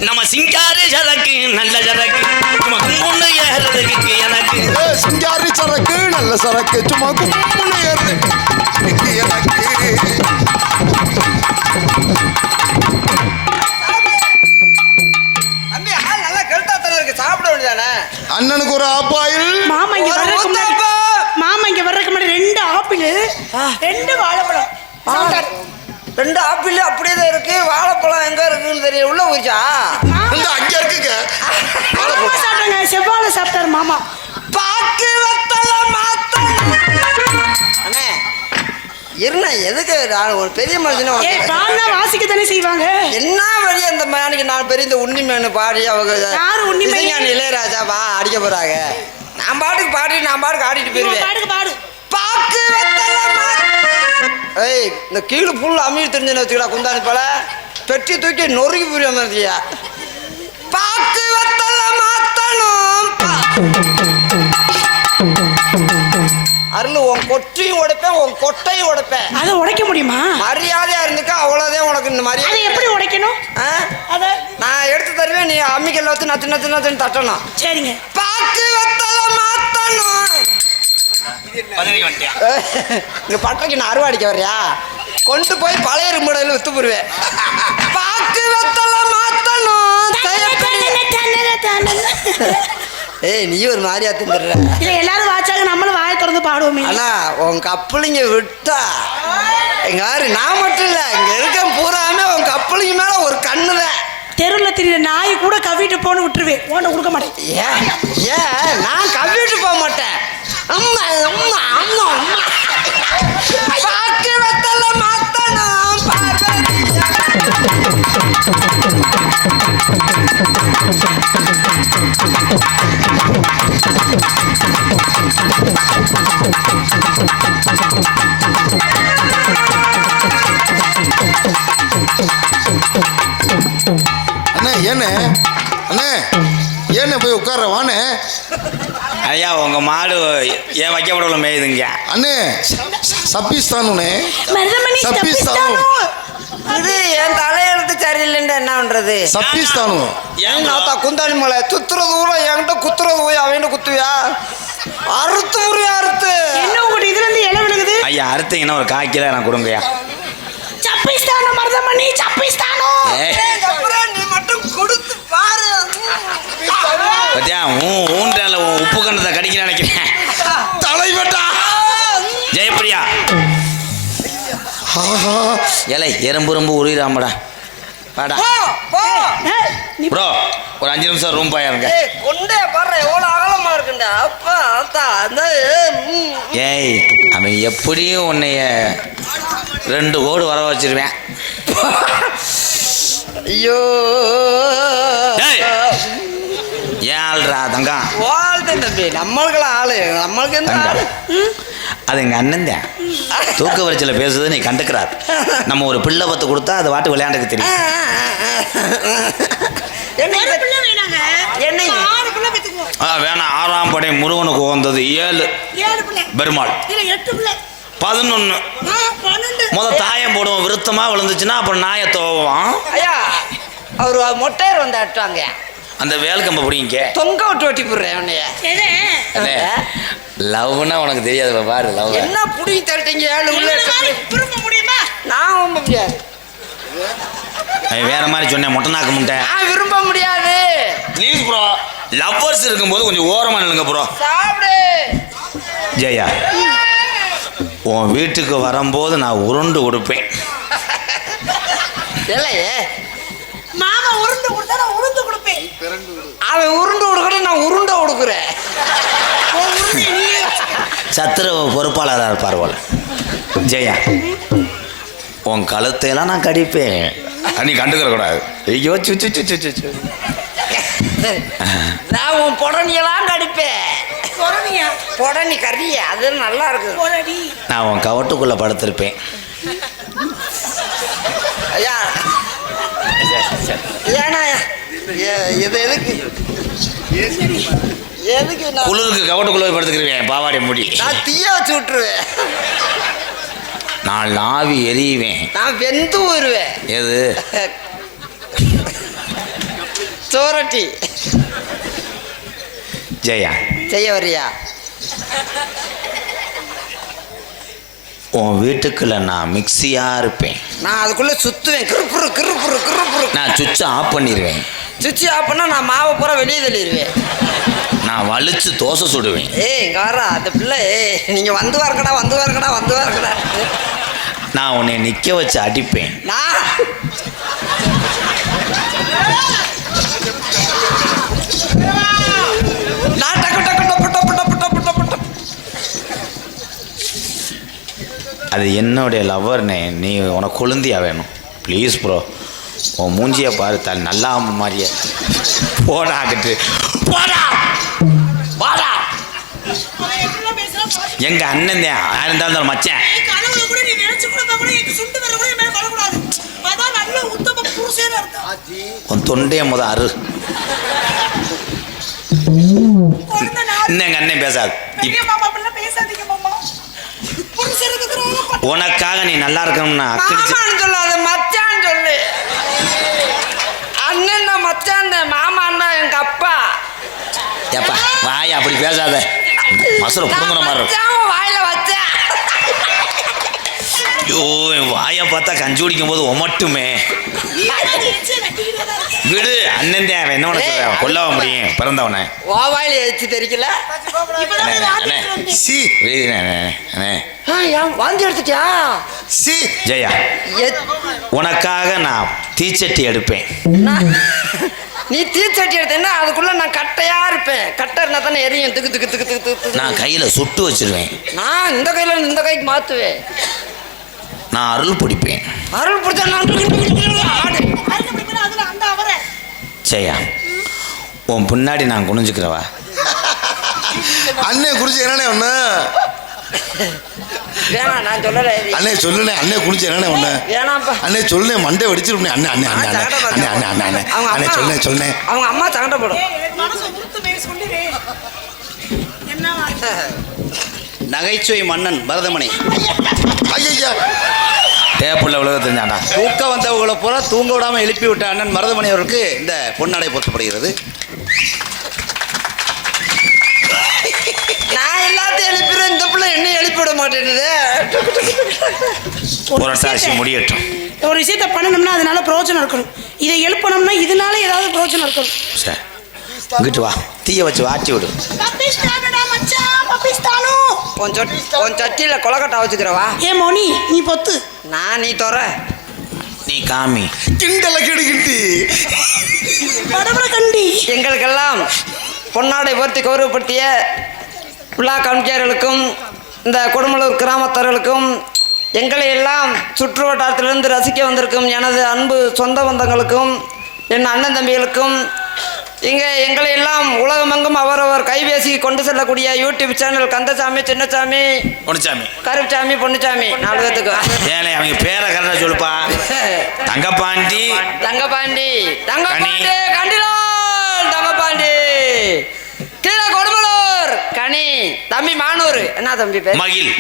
நம்ம சிங்காரி சரக்கு நல்ல சரக்கு சும்மா கும்புன்னு ஏறதுக்கு எனக்கு. சிங்காரி சரக்கு நல்ல சரக்கு சும்மா கும்புன்னு ஏறுது எனக்கு. தம்பி ஆள் நல்லா கெழுத்தாத்தல இருக்கு, சாப்பிட வேண்டியதானே? அண்ணனுக்கு ஒரு ஆப்பாயில். மாமா இங்க ஒரு வர்றதுக்கு முன்னாடி முத்தாப்பா. மாமா இங்க வர்றதுக்கு முன்னாடி 2 ஆப்பிள் 2 வாழைப்பழம் சாப்பிட்டாரு. 2 ஆப்பிள் அப்படியே தான் இருக்கு. வாழைப்பழம் எங்க இருக்குன்னு தெரியல. உள்ள போச்சா? இந்த அங்க இருக்குங்க. மாமா சாப்பிட்டாங்க, செவ்வாழை சாப்பிட்டாரு மாமா. பாக்கு வத்தல மாத்த அண்ணே இருண்ணா. எதுக்கு ஒரு பெரிய மனுஷனா பாடினா வாசிக்க தானே செய்வாங்க. என்ன வழி அந்த மேனுக்கு 4 பேர் இந்த உன்னிமேனு பாடி அவங்க யாரு உன்னிமேனு? இசைஞானி இளையராஜாவா அடிக்க போறாங்க. நான் பாட்டுக்கு பாடி நான் பாட்டுக்கு ஆடிட்டு போயிருவேன். பாடுக்கு பாடு. பாக்கு வெத்தல ஏய் இந்த கீழு புல் அமீர் தெரிஞ்சுன்னு வச்சுக்கடா குந்தாணி போல பெட்டி தூக்கி நொறுக்கி புரியாம இருக்கியா. பாக்கு வெத்தல மாத்தணும் அருள். உன் கொட்டையும் உடைப்பேன், உன் கொட்டையும் உடைப்பேன். அதை உடைக்க முடியுமா? மரியாதையா இருந்துக்க, அவ்வளவுதான் உனக்கு இந்த மாதிரி. அதை எப்படி உடைக்கணும்? அதை நான் எடுத்து தருவேன். நீ அம்மிக்கல்ல வச்சு நச்சு நச்சு நச்சுன்னு தட்டணும். சரிங்க. பாக்கு வெத்தல மாத்தணும். இங்க பட்டைக்கு நான் அறுவாடிக்க வர்றியா? கொண்டு போய் பழைய ரிமோடையில் வித்து போடுவேன். பாக்கு வெத்தல மாத்தணும். ஏய் நீ ஒரு மாதிரியா தின்னுற. இல்ல எல்லாரும் வாச்சாங்க, நம்மளும் வாயை திறந்து பாடுவோமே. ஆனா உன் கப்பலிங்க விட்டா எங்க யாரு நான் மட்டும் இல்ல இங்க இருக்க பூராமே உன் கப்பலிங்க மேல ஒரு கண்ணுதான். தெருவில் தெரியல நாய் கூட கவிட்டு போன்னு விட்டுருவேன். ஓட்ட கொடுக்க மாட்டேன். ஏன் ஏன் நான் கவிட்டு போக மாட்டேன். அம்மா அம்மா அம்மா அம்மா பாக்கு வெத்தல மாத்தணும். அண்ணே ஏண்ணே அண்ணே ஏண்ணே போய் உட்கார்ற வாண்ணே. ஐயா உங்க மாடு ஏன் வைக்கப்படல மேயுதுங்க. அண்ணே சப்பிஸ்தானுண்ணே. மருதமணி சப்பிஸ்தானு. இது என் தலையெழுத்து சரியில்லைன்னு என்ன பண்றது? சப்பிஸ்தானு. ஏன் நாத்தா குந்தாணி மலை சுத்துறது ஊரம் என்கிட்ட குத்துறது போய் அவன்கிட்ட குத்துவியா? அறுத்து முறையா அறுத்து என்ன உங்கள்கிட்ட இதுல இருந்து இலை விழுகுது? ஐயா அறுத்தீங்கன்னா ஒரு 1/4 கிலோ எனக்கு கொடுங்கய்யா. சப்பிஸ்தானு மருதமணி சப்பிஸ்தானு. நீ மட்டும் கொடுத்து பாரு. பத்தியா ஊன்றால உப்பு கண்டத்தை கடிக்க நினைக்கிறேன். தலைவட்டா ஜெயப்பிரியா ஏலை எறும்பு உரிராமடா வாடா ப்ரோ. ஒரு 5 நிமிஷம் ரூம் போயிருங்க. கொண்டே பாரு எவ்வளவு அகலமா இருக்குண்டா. அப்பா அத்தா அந்த ஏய் அவன் எப்படியும் உன்னைய 2 கோடு வர வச்சிருவேன். ஐயோ ஏன் ஆள்றா தங்கம்? வாழ்ந்து தம்பி நம்மளுக்கெல்லாம் ஆளு நம்மளுக்கு எந்த ஆளு? அது எங்கள் அண்ணன் தான். தூக்க வரிச்சல பேசுறது நீ கண்டுக்கிறார். நம்ம ஒரு பிள்ளை பத்து கொடுத்தா அது வாட்டு விளையாண்டுக்கு தெரியும். வேணாம் 6ஆம் படை முருகனுக்கு வந்தது 7 பெருமாள் 11 முத தாயம் போடுவோம். விருத்தமா விழுந்துச்சுன்னா அப்புறம் நாயை தோவான். ஐயா அவர் மொட்டையர் வந்து ஆட்டுவாங்க. அந்த வேல்கம்ப பிடிங்க தொங்க விட்டு வெட்டி போடுறேன் உன்னைய. லவ்னா உனக்கு தெரியாது பாரு. லவ் என்ன புடி தரட்டீங்க? ஏழு உள்ள முடியுமா? நான் விரும்ப முடியாது. வேற மாதிரி சொன்னேன் மொட்டை நாக்கு முட்டை. நான் விரும்ப முடியாது. Please bro. லவ்வர்ஸ் இருக்கும்போது கொஞ்சம் ஓரமா நில்லுங்க ப்ரோ. சாப்பிடு. ஜெயா உன் வீட்டுக்கு வரும்போது நான் உருண்டு கொடுப்பேன். இல்லையே மாமா உருண்டு கொடுத்தா நான் உருண்டு கொடுப்பேன். அவன் உருண்டு கொடுக்கற நான் உருண்டை கொடுக்குறேன். சத்திர பொறுப்பாளராக இருப்பார் போல. ஜெயா உன் கழுத்தையெல்லாம் நான் கடிப்பேன். நீ கண்டுக்கிற கூடாது. ஐயோ சுச்சு நான் உன் புடனியெல்லாம் கடிப்பேன். புடனி கறிய அது நல்லா இருக்கு. நான் உன் கவட்டுக்குள்ள படுத்திருப்பேன். ஐயா ஏன்னா இது எதுக்கு எதுக்கு குளிருக்கு கவட்டுக்குள்ள படுத்துக்கிருவேன். பாவாடை முடி நான் தீய வச்சு விட்டுருவேன். நான் ஆவி எரியுவேன். நான் வெந்து வருவேன். எது சோரட்டி ஜெயா செய்ய வரியா? உன் வீட்டுக்குள்ள நான் மிக்சியா இருப்பேன். நான் அதுக்குள்ள சுத்துவேன். கிருப்புரு கிருப்புரு கிருப்புரு. நான் சுவிட்சை ஆஃப் பண்ணிடுவேன். சுவிட்ச் ஆஃப் பண்ணா நான் மாவை பூரா வெளியே தள்ளிடுவேன். நான் வலிச்சு தோசை சுடுவேன். ஏய் இங்க வரா அந்த பிள்ளை. நீங்க வந்து வரக்கடா வந்து வரக்கடா வந்து வரக்கடா. நான் உன்னை நிக்க வச்சு அடிப்பேன். நான் டக்கு டக்கு டப்பு டப்பு டப்பு டப்பு டப்பு டப்பு. அது என்னுடைய லவ்வர்னே. நீ உனக்கு கொழுந்தியா வேணும். ப்ளீஸ் ப்ரோ, உன் மூஞ்சியை பாரு. நல்லா மாதிரியே போடா ஆகிட்டு போடா வாடா. எங்க அண்ணன் தான் இருந்தாலும் மச்சான். உன் தொண்டைய அரு. இன்னும் எங்க அண்ணன் பேசாது. உனக்காக நீ நல்லா இருக்கணும்னா சொல்லாத மச்சான் சொல்லு. அண்ணன் மச்சான் மாமான்னா எங்க அப்பா. ஏப்பா வாய் அப்படி பேசாத. மசுரை புடுங்குற மாதிரி இருக்கும். வாயில வச்சேன். ஐயோ என் வாயை பார்த்தா கஞ்சி குடிக்கும் போது ஒமட்டுமே. விடு அண்ணன் தான். என்ன உனக்கு கொல்லாவ முடியும் பிறந்தவனை. ஓ வாயில வச்சு தெரிக்கல. வாந்தி எடுத்துட்டியா? ஜெயா, உனக்காக நான் தீச்சட்டி எடுப்பேன். நீ தீச்சட்டி எடுத்தேன்னா அதுக்குள்ள நான் கட்டையா இருப்பேன். கட்டை இருந்தா தானே எரியும். திக்கு திக்கு திக்கு திக்கு திக்கு. நான் கையில சுட்டு வச்சிருவேன். நான் இந்த கையில இந்த கைக்கு மாத்துவேன். நான் அருள் பிடிப்பேன். அருள் பிடிச்சா ஜெயா, உன் பின்னாடி நான் குனிஞ்சுக்கிறவா? அண்ணே குடிச்சு என்னண்ணே ஒண்ணு? வேணாம் நான் சொல்லல. அண்ணே சொல்லுனே. அண்ணே குடிச்சு என்னண்ணே ஒண்ணு? வேணாம்ப்பா. அண்ணே சொல்லுனே. மண்டே வெடிச்சிருப்பே. அண்ணே அண்ணே அண்ணே அண்ணே அண்ணே அண்ணே அண்ணே அண்ணே அண்ணே சொல்லுனே சொல்லுனே. அவங்க அம்மா சண்டை போடும். நகைச்சுவை மன்னன் பரதமணி. ஐயா தேப்புள்ள உலக தெரிஞ்சாண்டா. தூக்க வந்தவங்களை பூரா தூங்க விடாம எழுப்பி விட்ட அண்ணன் மருதமணி அவருக்கு இந்த பொன்னாடை போற்றப்படுகிறது. நான் எல்லாத்தையும் எழுப்பிடுறேன். இந்த பிள்ளை என்ன எழுப்பி விட மாட்டேங்குது. புரட்டாசி முடியட்டும். ஒரு விஷயத்த பண்ணணும்னா அதனால பிரயோஜனம் இருக்கணும். இதை எழுப்பணும்னா இதனால ஏதாவது பிரயோஜனம் இருக்கணும். சரி இங்கிட்டு வா. தீய வச்சு வாட்டி விடு. உன் சட்டியில கொலக்கட்டை வச்சுக்கிறவா? ஏ மோனி நீ பொத்து. நான் நீ தோற. நீ காமி. கிண்டல கிடுகிண்டி கண்டி. எங்களுக்கெல்லாம் பொன்னாடை போர்த்தி கௌரவப்படுத்திய விழா காமிக்கையாளர்களுக்கும் இந்த கொடுமலூர் கிராமத்தார்களுக்கும் எங்களை எல்லாம் சுற்று வட்டாரத்திலிருந்து ரசிக்க வந்திருக்கும் எனது அன்பு சொந்த பந்தங்களுக்கும் என் அண்ணன் தம்பிகளுக்கும் எங்களை எல்லாம் உலகமெங்கும் அவரவர் கைபேசி கொண்டு செல்லக்கூடிய யூடியூப் சேனல் கந்தசாமி, சின்னசாமி, பொன்னுச்சாமி, கருப்புசாமி, பொன்னுச்சாமி 4 பேத்துக்கு ஏழை அவங்க பேரை கரெக்டாக சொல்லுப்பா. தங்கப்பாண்டி, தங்கப்பாண்டி, தங்கப்பாண்டி, கண்டிலால் தங்கப்பாண்டி, கீழே கொடுமலூர் கனி, தம்பி மானூர். என்ன தம்பி பேர்? மகிழ்.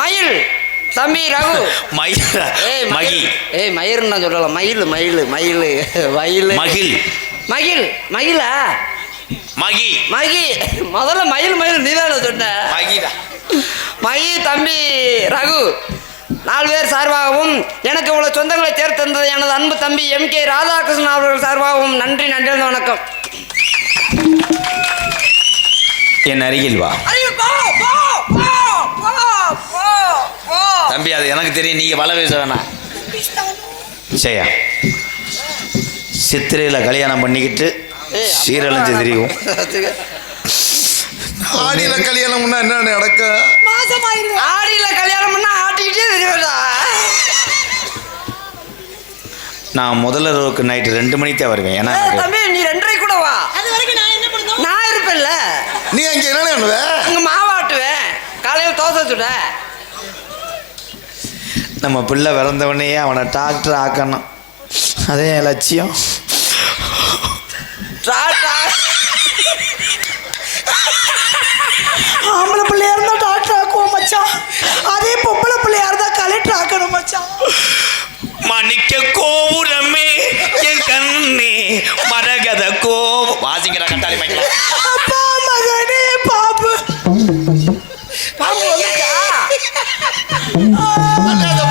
மயில் தம்பி ரகு. மயில். மகி. மயிர்னு நான் சொல்லல. மயில் மயில் மயில் மயில் மகிழ். மகிழ் மகிழா மகி. மகி முதல்ல மயில் மயில் நீதான சொன்ன. மகிடா. மகி தம்பி ரகு 4 பேர் சார்பாகவும் எனக்கு இவ்வளவு சொந்தங்களை தேர்வு தந்தது எனது அன்பு தம்பி MK ராதாகிருஷ்ணன் அவர்கள் சார்பாகவும் நன்றி நன்றி வணக்கம். என் அருகில் வா. தம்பி அது எனக்கு தெரியும். நீங்க வள பேச வேணாம். சரியா சித்திரையில கல்யாணம் பண்ணிக்கிட்டு சீரழிஞ்சு தெரியும். ஆடியில கல்யாணம்னா என்ன நடக்க? ஆடியில கல்யாணம் பண்ணா ஆட்டிக்கிட்டே தெரியும்டா. நான் முதல்ல ரோக்கு நைட்டு 2 மணிக்கு தான் வருவேன். ஏன்னா தம்பி நீ 2:30 கூட வா. அது வரைக்கும் நான் என்ன பண்ணுவேன்? நான் இருப்பேன்ல. நீ அங்க என்ன பண்ணுவ? அங்க மாவாட்டுவேன். காலையில் தோசை சுட. நம்ம பிள்ளை பிறந்தவொடனே அவனை டாக்டர் ஆக்கணும். அதே என் லட்சியம். ஆம்பளை பிள்ளையா இருந்தா டாக்டர் ஆக்குவோம் மச்சான். அதே பொம்பளை பிள்ளையா இருந்தா கலெக்டர் ஆக்கணும் மச்சான். மணிக்க கோபுரமே என் கண்ணே மரகத கோபு வாசிக்கிற கட்டாளி வைக்கலாம். அப்பா மகனே பாபு பாம்பு வந்துச்சா?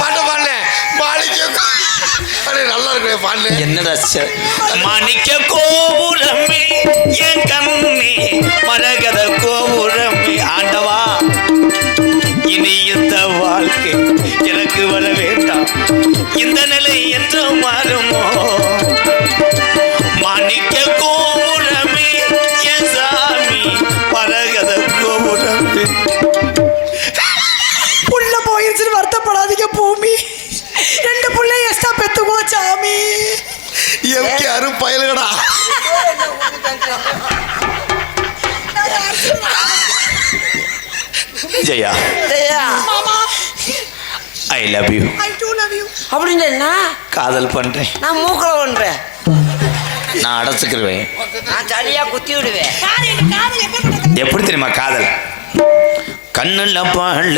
பாட்ட பாடல நல்லா இருக்கு பாடல. என்னடா மணிக்க கோபுரமே என் கண்ணே மரகத கோபுரமே. ஆண்டவா இனி இந்த வாழ்க்கை எனக்கு எம்கேஆர் பயலுகடா. ஜெயா ஐயா, I love you. I do love you. அப்படின்னு என்ன? காதல் பண்றேன். நான் மூக்கில் பண்றேன். நான் அடைச்சுக்கிருவேன். நான் சரியா குத்தி விடுவேன். யாரு எங்க காதல் எப்ப நடக்குது? எப்படி தெரியுமா காதல்? கண்ணுல பாழ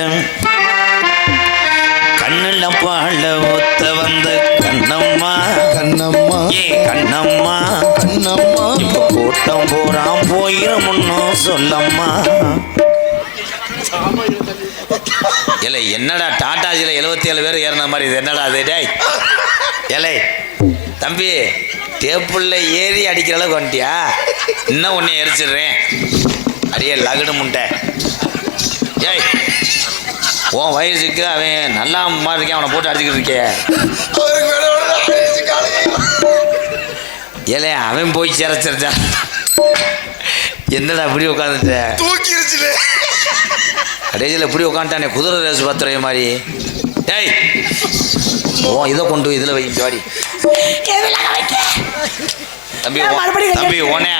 ஒத்த வந்த கண்ணம்மா கண்ணம்மா ஏ கண்ணம்மா கண்ணம்மா இப்ப கூட்டம் போறான் போயிரும் முன்னும் சொல்லம்மா. இல்லை என்னடா டாட்டாஜில 77 பேர் ஏறின மாதிரி இது என்னடா அது? டேய் ஏலே தம்பி, டேப்புள்ள ஏறி அடிக்கிற அளவுக்கு வந்துட்டியா? இன்னும் ஒன்னே எரிச்சிடுறேன். அடியே லகுடு முண்டை. ஏய் உன் வயசுக்கு அவன் நல்லா மாதிரி இருக்கேன், அவனை போட்டு அடிச்சுக்கிட்டு இருக்கே. அவருக்கு வேற ஒரு அடிச்சு காலையில. ஏலே அவன் போய் சிறச்சிருச்சான். என்னடா இப்படி உட்காந்துட்ட? தூக்கிருச்சுலே. கடைசியில் இப்படி உட்காந்துட்டானே குதிரை ரேஸ் பார்த்துறைய மாதிரி. டேய் ஓ இதை கொண்டு இதில் வை ஜாடி. எதுல வைக்க? தம்பி நான் மறுபடியும் தம்பி உனே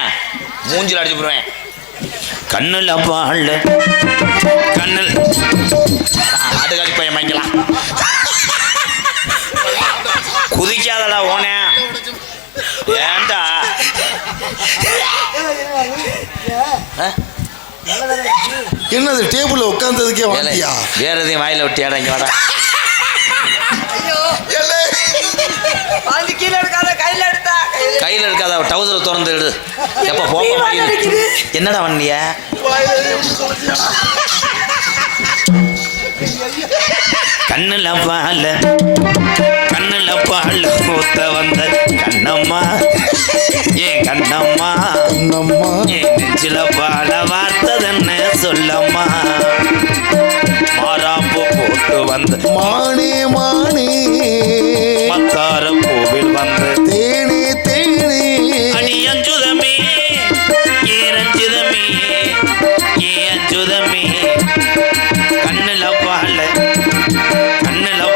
மூஞ்சில் அடிச்சு போடுவேன். கண்ணில் அப்பா அள்ள கண்ணில் ஆடுகாடி பையன் வாங்கிக்கலாம். குதிக்காதடா ஓனே. ஏன்டா என்னது டேபிள்ல உட்கார்ந்ததுக்கே ஏலே, வாங்கியா? வேற எதையும் வாயில விட்டியாடா இங்க வாடா. ஐயோ, ஏலே, வந்து கீழே எடுக்காத, கையில எடுத்தா. கையில் இருக்காத டவுசரை திறந்து எடு. எப்போ நீ போக வாங்க அடிக்குது. என்னடா வண்டிய? கண்ணுல பால் ஊத்த வந்த கண்ணம்மா ஏன் கண்ணம்மா கண்ணம்மா ஏன் நெஞ்சில பாட வார்த்ததென்ன சொல்லம்மா. மாறாப்பு போட்டு வந்து மானே மானே மத்தார பூவில் வந்து தேனே தேனே அடி அஞ்சுதமே ஏ ரஞ்சிதமே ஏ அஞ்சுதமே. கண்ணுல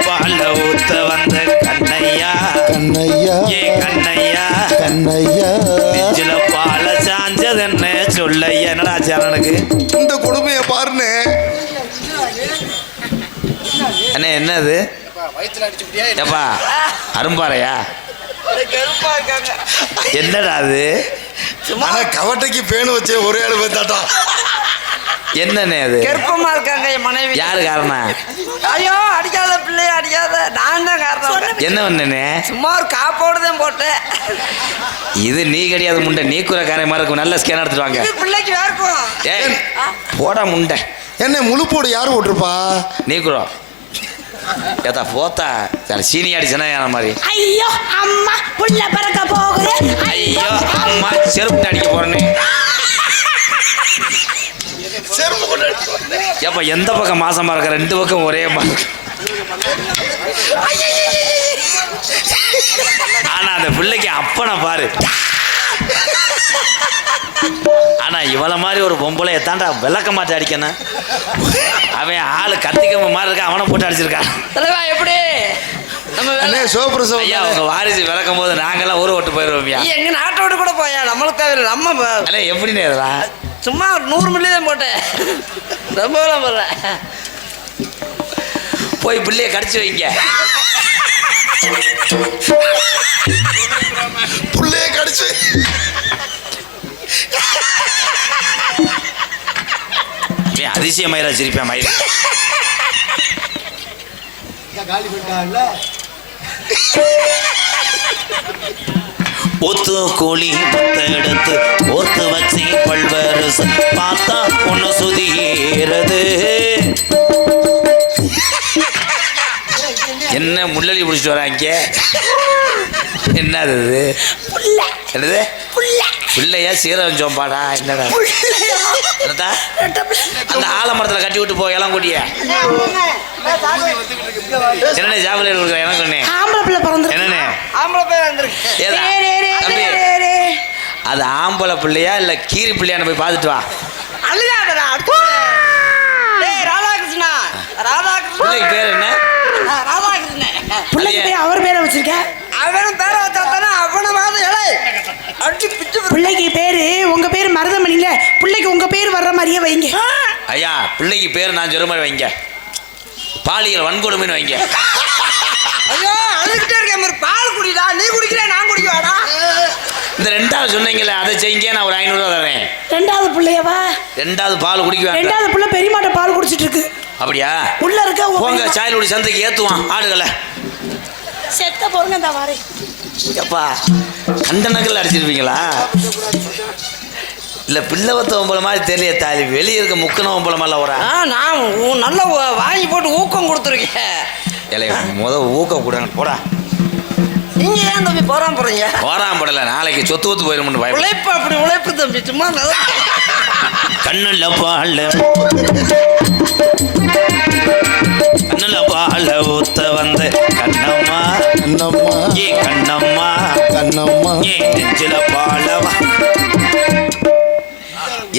பால ஊத்த வந்த கண்ணையா கண்ணையா ஏ கண்ணையா கண்ணையா. நெஞ்சில பால சாஞ்சதென்ன சொல்லையா. என்னடா சரணனுக்கு இந்த கொடுமையை பாருன்னு. அண்ணே என்னது? ஏப்பா அரும்பாறையா? கருப்பா இருக்காங்க. என்னடா அது? ஆனா கவட்டைக்கு பேணு வச்சே ஒரே ஆளு பார்த்தாட்டா. என்னண்ணே அது? கருப்பமா இருக்காங்க என் மனைவி. யாரு காரணம்? ஐயோ, அடிக்காத பிள்ளைய அடிக்காத, நான் தான் காரணம். என்ன பண்ணனே? சும்மா ஒரு காப்போடு தான் போட்டேன். இது நீ கிடையாது முண்டை, நீ கூற காரை மாதிரி இருக்கும். நல்ல ஸ்கேன் எடுத்துட்டு வாங்க. இது பிள்ளைக்கு வேர்க்கும். ஏய் போடா முண்டை. என்ன முழு போடு யாரு ஓட்டுருப்பா? நீ கூற ஏத்தா போத்தா சரி சீனி அடிச்சனா ஏன மாதிரி. ஐயோ அம்மா புள்ள பறக்க போகுது. ஐயோ அம்மா செருப்பு அடிக்க போறேனே. ஏப்பா எந்த பக்கம் மாசமா இருக்க? ரெண்டு பக்கம் ஒரே மாதிரி. ஆனா அந்த பிள்ளைக்கு அப்பனை பாரு. ஆனா இவள மாதிரி ஒரு பொம்பளை எத்தாண்டா விளக்க மாட்டே அடிக்கணும். அவன் ஆளு கத்திக்க மாதிரி இருக்க, அவனை போட்டு அடிச்சிருக்கான். தலைவா எப்படி நம்ம அண்ணே சிவபிரசவம் ஐயா உங்க வாரிசு விளக்கும் போது நாங்கெல்லாம் ஊரை விட்டு போயிடுவோம்யா. நீ எங்க நாட்டோட கூட போயா, நம்மளுக்கு தேவையில்லை. நம்ம அல்ல எப்படின்னு இதெல்லாம் சும்மா ஒரு 100 மில்லி தான் போட்டேன். ரொம்பலாம் போடுறேன். போய் பிள்ளைய கடிச்சு வைங்க. புள்ளைய கடிச்சு அதிசய மயிரா சிரிப்பேன் மயிர. ஒத்து கோழி மத்த எடுத்து ஒத்து வச்சு பல்வரசு பார்த்தா ஒன்னு சுதிகிறது. என்ன முள்ளலி பிடிச்சிட்டு வராங்க? என்னது இது? என்னது பிள்ளையா சீரகம் சோம்பாடா? என்னடா என்னடா அந்த ஆலமரத்தில் கட்டி விட்டு போய் எல்லாம் கூட்டிய என்னண்ணே சாப்பிட கொடுக்குறேன் எனக்கு ஒண்ணே. ஆம்பளை பிள்ளை பிறந்து. என்னண்ணே ஆம்பளை பேர் வந்திருக்கு. ஏதா தம்பி அது ஆம்பளை பிள்ளையா இல்ல கீரி பிள்ளையான்னு போய் பார்த்துட்டு வா. அழுகாதடா. டேய் ராதாகிருஷ்ணா, ராதாகிருஷ்ணா. பிள்ளைக்கு பேர் என்ன? ராதாகிருஷ்ணன். பிள்ளைக்கு போய் அவர் பேரை வச்சிருக்க. அவனும் பேரை வச்சா தானே அவனவாத இலை அடிச்சு பிச்சு பிள்ளைக்கு பேரு உங்க பேரு மருதமணில, பிள்ளைக்கு உங்க பேர் வர்ற மாதிரியே வைங்க. ஐயா பிள்ளைக்கு பேர் நான் சொல்ற மாதிரி வைங்க. பாலியல் வன்கொடுமைன்னு வைங்க. ஐயோ அழுகிட்டே இருக்கேன் மாதிரி பால் குடிடா, நீ குடிக்கிற நான் குடிக்கவாடா. இந்த ரெண்டாவது சொன்னீங்களே அதை செய்யுங்க, நான் ஒரு 500 ரூபா தரேன். ரெண்டாவது பிள்ளையவா? ரெண்டாவது பால் குடிக்க வேண்டாம். ரெண்டாவது பிள்ளை பெரியமாட்ட பால் குடிச்சிட்டு இருக்கு. அப்படியா? உள்ள இருக்க போங்க சாயல்குடி சந்தைக்கு ஏத்துவான் ஆடுகளை. செத்த பொருங்க இந்த வாரே. எப்பா கண்டனங்கள் அடிச்சிருப்பீங்களா? இல்ல பிள்ளை வத்தவம்பளை மாதிரி தெரியல தாலி, வெளியே இருக்க முக்கணவம்பளை மாதிரிலாம் வர. நான் நல்லா வாங்கி போட்டு ஊக்கம் கொடுத்துருக்கேன். இல்லையா ஊக்கம் கொடுங்க போடா. நீங்க ஏன் தம்பி போறாம போறீங்க? போறாம போடல, நாளைக்கு சொத்து ஒத்து போயிடும் பயம். உழைப்பு அப்படி உழைப்பு தம்பி, சும்மா கண்ணுல பால கண்ணுல பால ஊத்த வந்த கண்ணம்மா கண்ணம்மா ஏ கண்ணம்மா கண்ணம்மா ஏ நெஞ்சில பாலவா.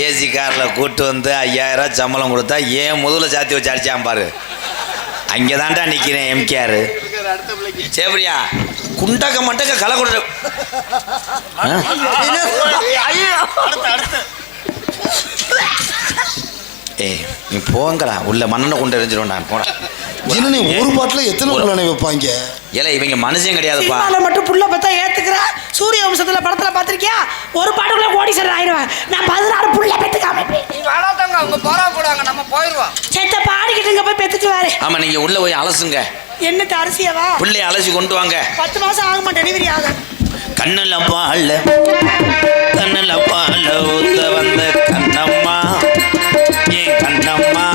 ஏசி காரில் கூட்டு வந்து 5000 சம்பளம் கொடுத்தா ஏன் முதல்ல சாத்தி வச்சு அடிச்சான் பாரு. அங்கே தான்டா நிற்கிறேன் எம்கேஆர். சேப்ரியா குண்டக்க மண்டக்க களை கொடு. ஏய் நீ போங்கடா, உள்ள மண்ணனை கொண்டு எரிஞ்சிடும். நான் போடா. என்ன ஒரு பாட்டில் எத்தனை புள்ளனை வைப்பாங்க? ஏல இவங்க மனுஷன் கிடையாதுப்பா. சினிமால மட்டும் புள்ள பார்த்தா ஏத்துக்கிறா. சூரிய வம்சத்துல படத்துல பாத்திருக்கியா? ஒரு பாட்டுக்குள்ள கோடீஸ்வரர் ஆயிடுவேன். நான் 16 புள்ள பெத்துக்காம நீ வாடாதங்க, அவங்க போறா போடுவாங்க, நம்ம போயிடுவோம். செத்த பாடிக்கிட்டுங்க போய் பெத்துட்டு வாரு. ஆமா நீங்க உள்ள போய் அலசுங்க. என்னத்த அரிசியவா? பிள்ளைய அலசி கொண்டு வாங்க. 10 மாசம் ஆகுமா டெலிவரி ஆக? கண்ணுல பால கண்ணுல பால ஊத்த வந்த கண்ணம்மா ஏ கண்ணம்மா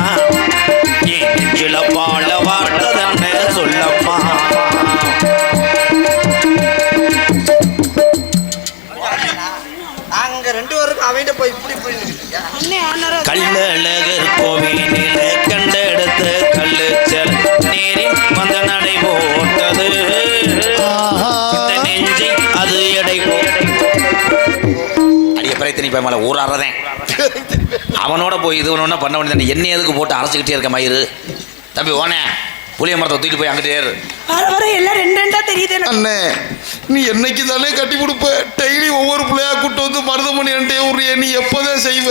ஏ நெஞ்சில பால வாட்டதன்னு சொல்லம்மா. நாங்க 2 பேருக்கும் அவன்கிட்ட போய் இப்படி போயிட்டு அண்ணே ஆனாரா? கள்ளழகர் கோவிலில கண்டெடுத்து கல்லு செல் நேரில் வந்த நடை போட்டது இந்த நெஞ்சை அது எடை அடிய பிரயத்தனி போய் மேலே ஊராடுறதேன். அவனோட போய் இது ஒன்று பண்ண வேண்டியது. என்ன எதுக்கு போட்டு அரைச்சிக்கிட்டே இருக்க மயிறு தம்பி. ஓனே புளிய மரத்தை தூக்கிட்டு போய் அங்கிட்டே ஏறு. வர வர எல்லாம் 2 தெரியுது. அண்ணே நீ என்னைக்கு தானே கட்டி கொடுப்ப? டெய்லி ஒவ்வொரு பிள்ளையா கூட்டு வந்து மருதமணி அண்டே உரிய நீ எப்போதான் செய்வ?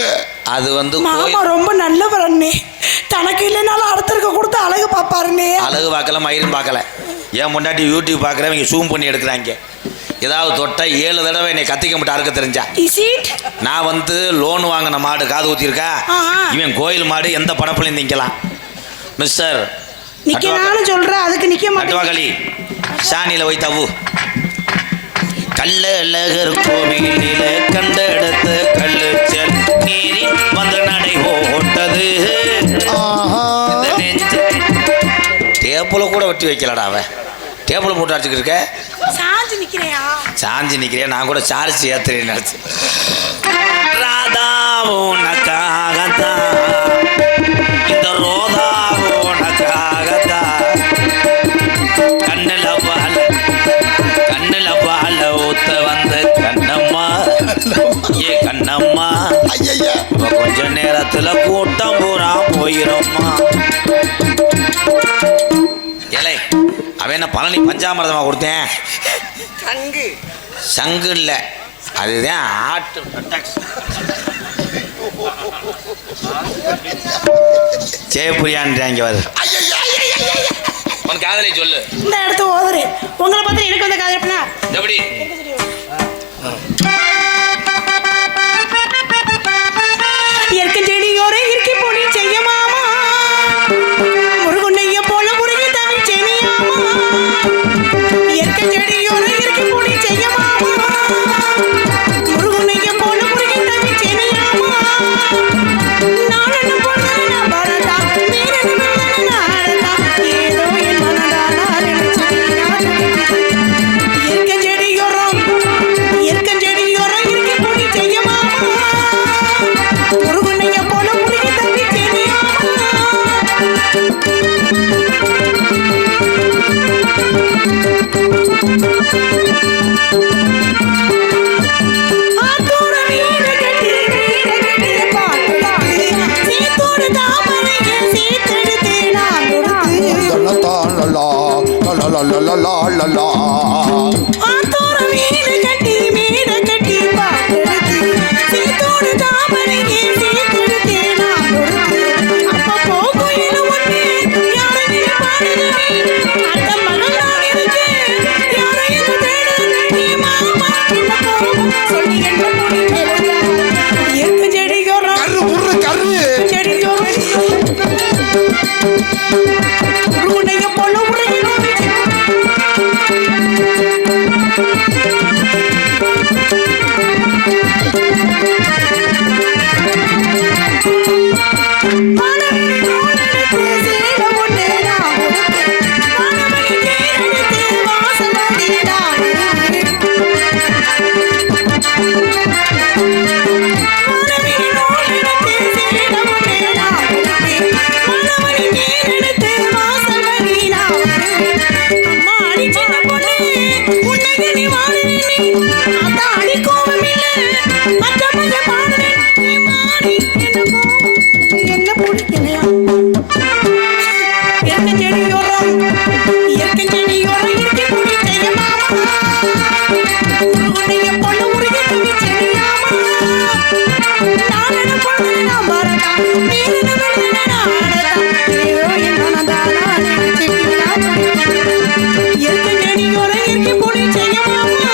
அது வந்து மாமா ரொம்ப நல்லவர் அண்ணே. தனக்கு இல்லைனாலும் அடுத்தருக்கு கொடுத்து அழகு பாப்பாருண்ணே. அழகு பார்க்கல மயிரும் பார்க்கல. ஏன் முன்னாடி யூடியூப் பார்க்குறவங்க ஜூம் பண்ணி எடுக்கிறாங்க. ஏதாவது தொட்டா 7 தடவை என்னை கத்திக்க மட்டும் அறுக்க தெரிஞ்சா. நான் வந்து லோன் வாங்கின மாடு காது ஊத்திருக்கா. இவன் கோயில் மாடு எந்த படப்புலையும் நிற்கலாம். மிஸ்டர் நிக்கலாம்னு சொல்ற, அதுக்கு நிக்க மாட்டேன். களி சாணியில போய் தவு. கள்ளழகர் கோவிலில கண்டெடுத்து கல்லு செல் நேரில் வந்த நடை போட்டது இந்த நெஞ்சை. டேப்புல கூட வெட்டி வைக்கலடா அவன். டேபிள் போட்டு அடிச்சுக்கிட்டு இருக்க. சாஞ்சு நிக்கிறியா? சாஞ்சி நிற்கிறேன். நான் கூட சார்ஜ் ஏற்றுறேன் நினச்சி. ராதா உனக்காகத்தான் இந்த ரோதா உனக்காகத்தான் கண்ணுல பால ஊத்த வந்த கண்ணம்மா ஏ கண்ணம்மா இப்ப கொஞ்ச நேரத்துல கூட்டம் பூரா போயிரும்மா. ஏலே அவன் என்ன பழனி பஞ்சாமிரதமா கொடுத்தேன்? சங்கு சங்கு இல்லை, அதுதான் ஆட்டு. ஜெயபுரியான்றாங்க வாரு. உன் காதலை சொல்லு. இந்த இடத்து ஓதுரு. உங்களை பார்த்து எனக்கு வந்த காதல் எப்படின்னா எப்படி? இயற்கை செடியோர இயற்கை பொடி செய்ய மாமா, முருகுண்டைய போல முருகி தமிழ் செய்யாமா. இயற்கை செடியோர இயற்கை பொடி செய்ய மாமா, முருகுண்டைய போல முருகி தமிழ் செய்யாமா. நானும் பொழுது நான் பரதா மீறன் நாடதா ஏதோ என் மனதா நான் இயற்கை செடியோரம் இயற்கை செடியோரம் இயற்கை பொடி செய்ய மாமா, முருகுண்டைய போல முருகி தமிழ் செய்யாமா. ஆத்தோட வீடு கட்டி பாட்டு சீத்தோடு தாமரைய சீத்தெடுத்து நான் கொடுத்து. ஆத்தோட வீடு என்ன பிடிக்கலையா இயற்கை செடியோரம் இயற்கை செடியோரம் இயற்கை குடி செய்ய மாமா உன்னைய பொண்ணு உருகி தம்பி செடியாமா நான் என்ன பொண்ணு நான் பாரதா நீ என்ன வெள்ளன நாடதா ஏதோ என்ன தானா நினைச்சிட்டா இயற்கை செடியோரம் இயற்கை குடி செய்ய மாமா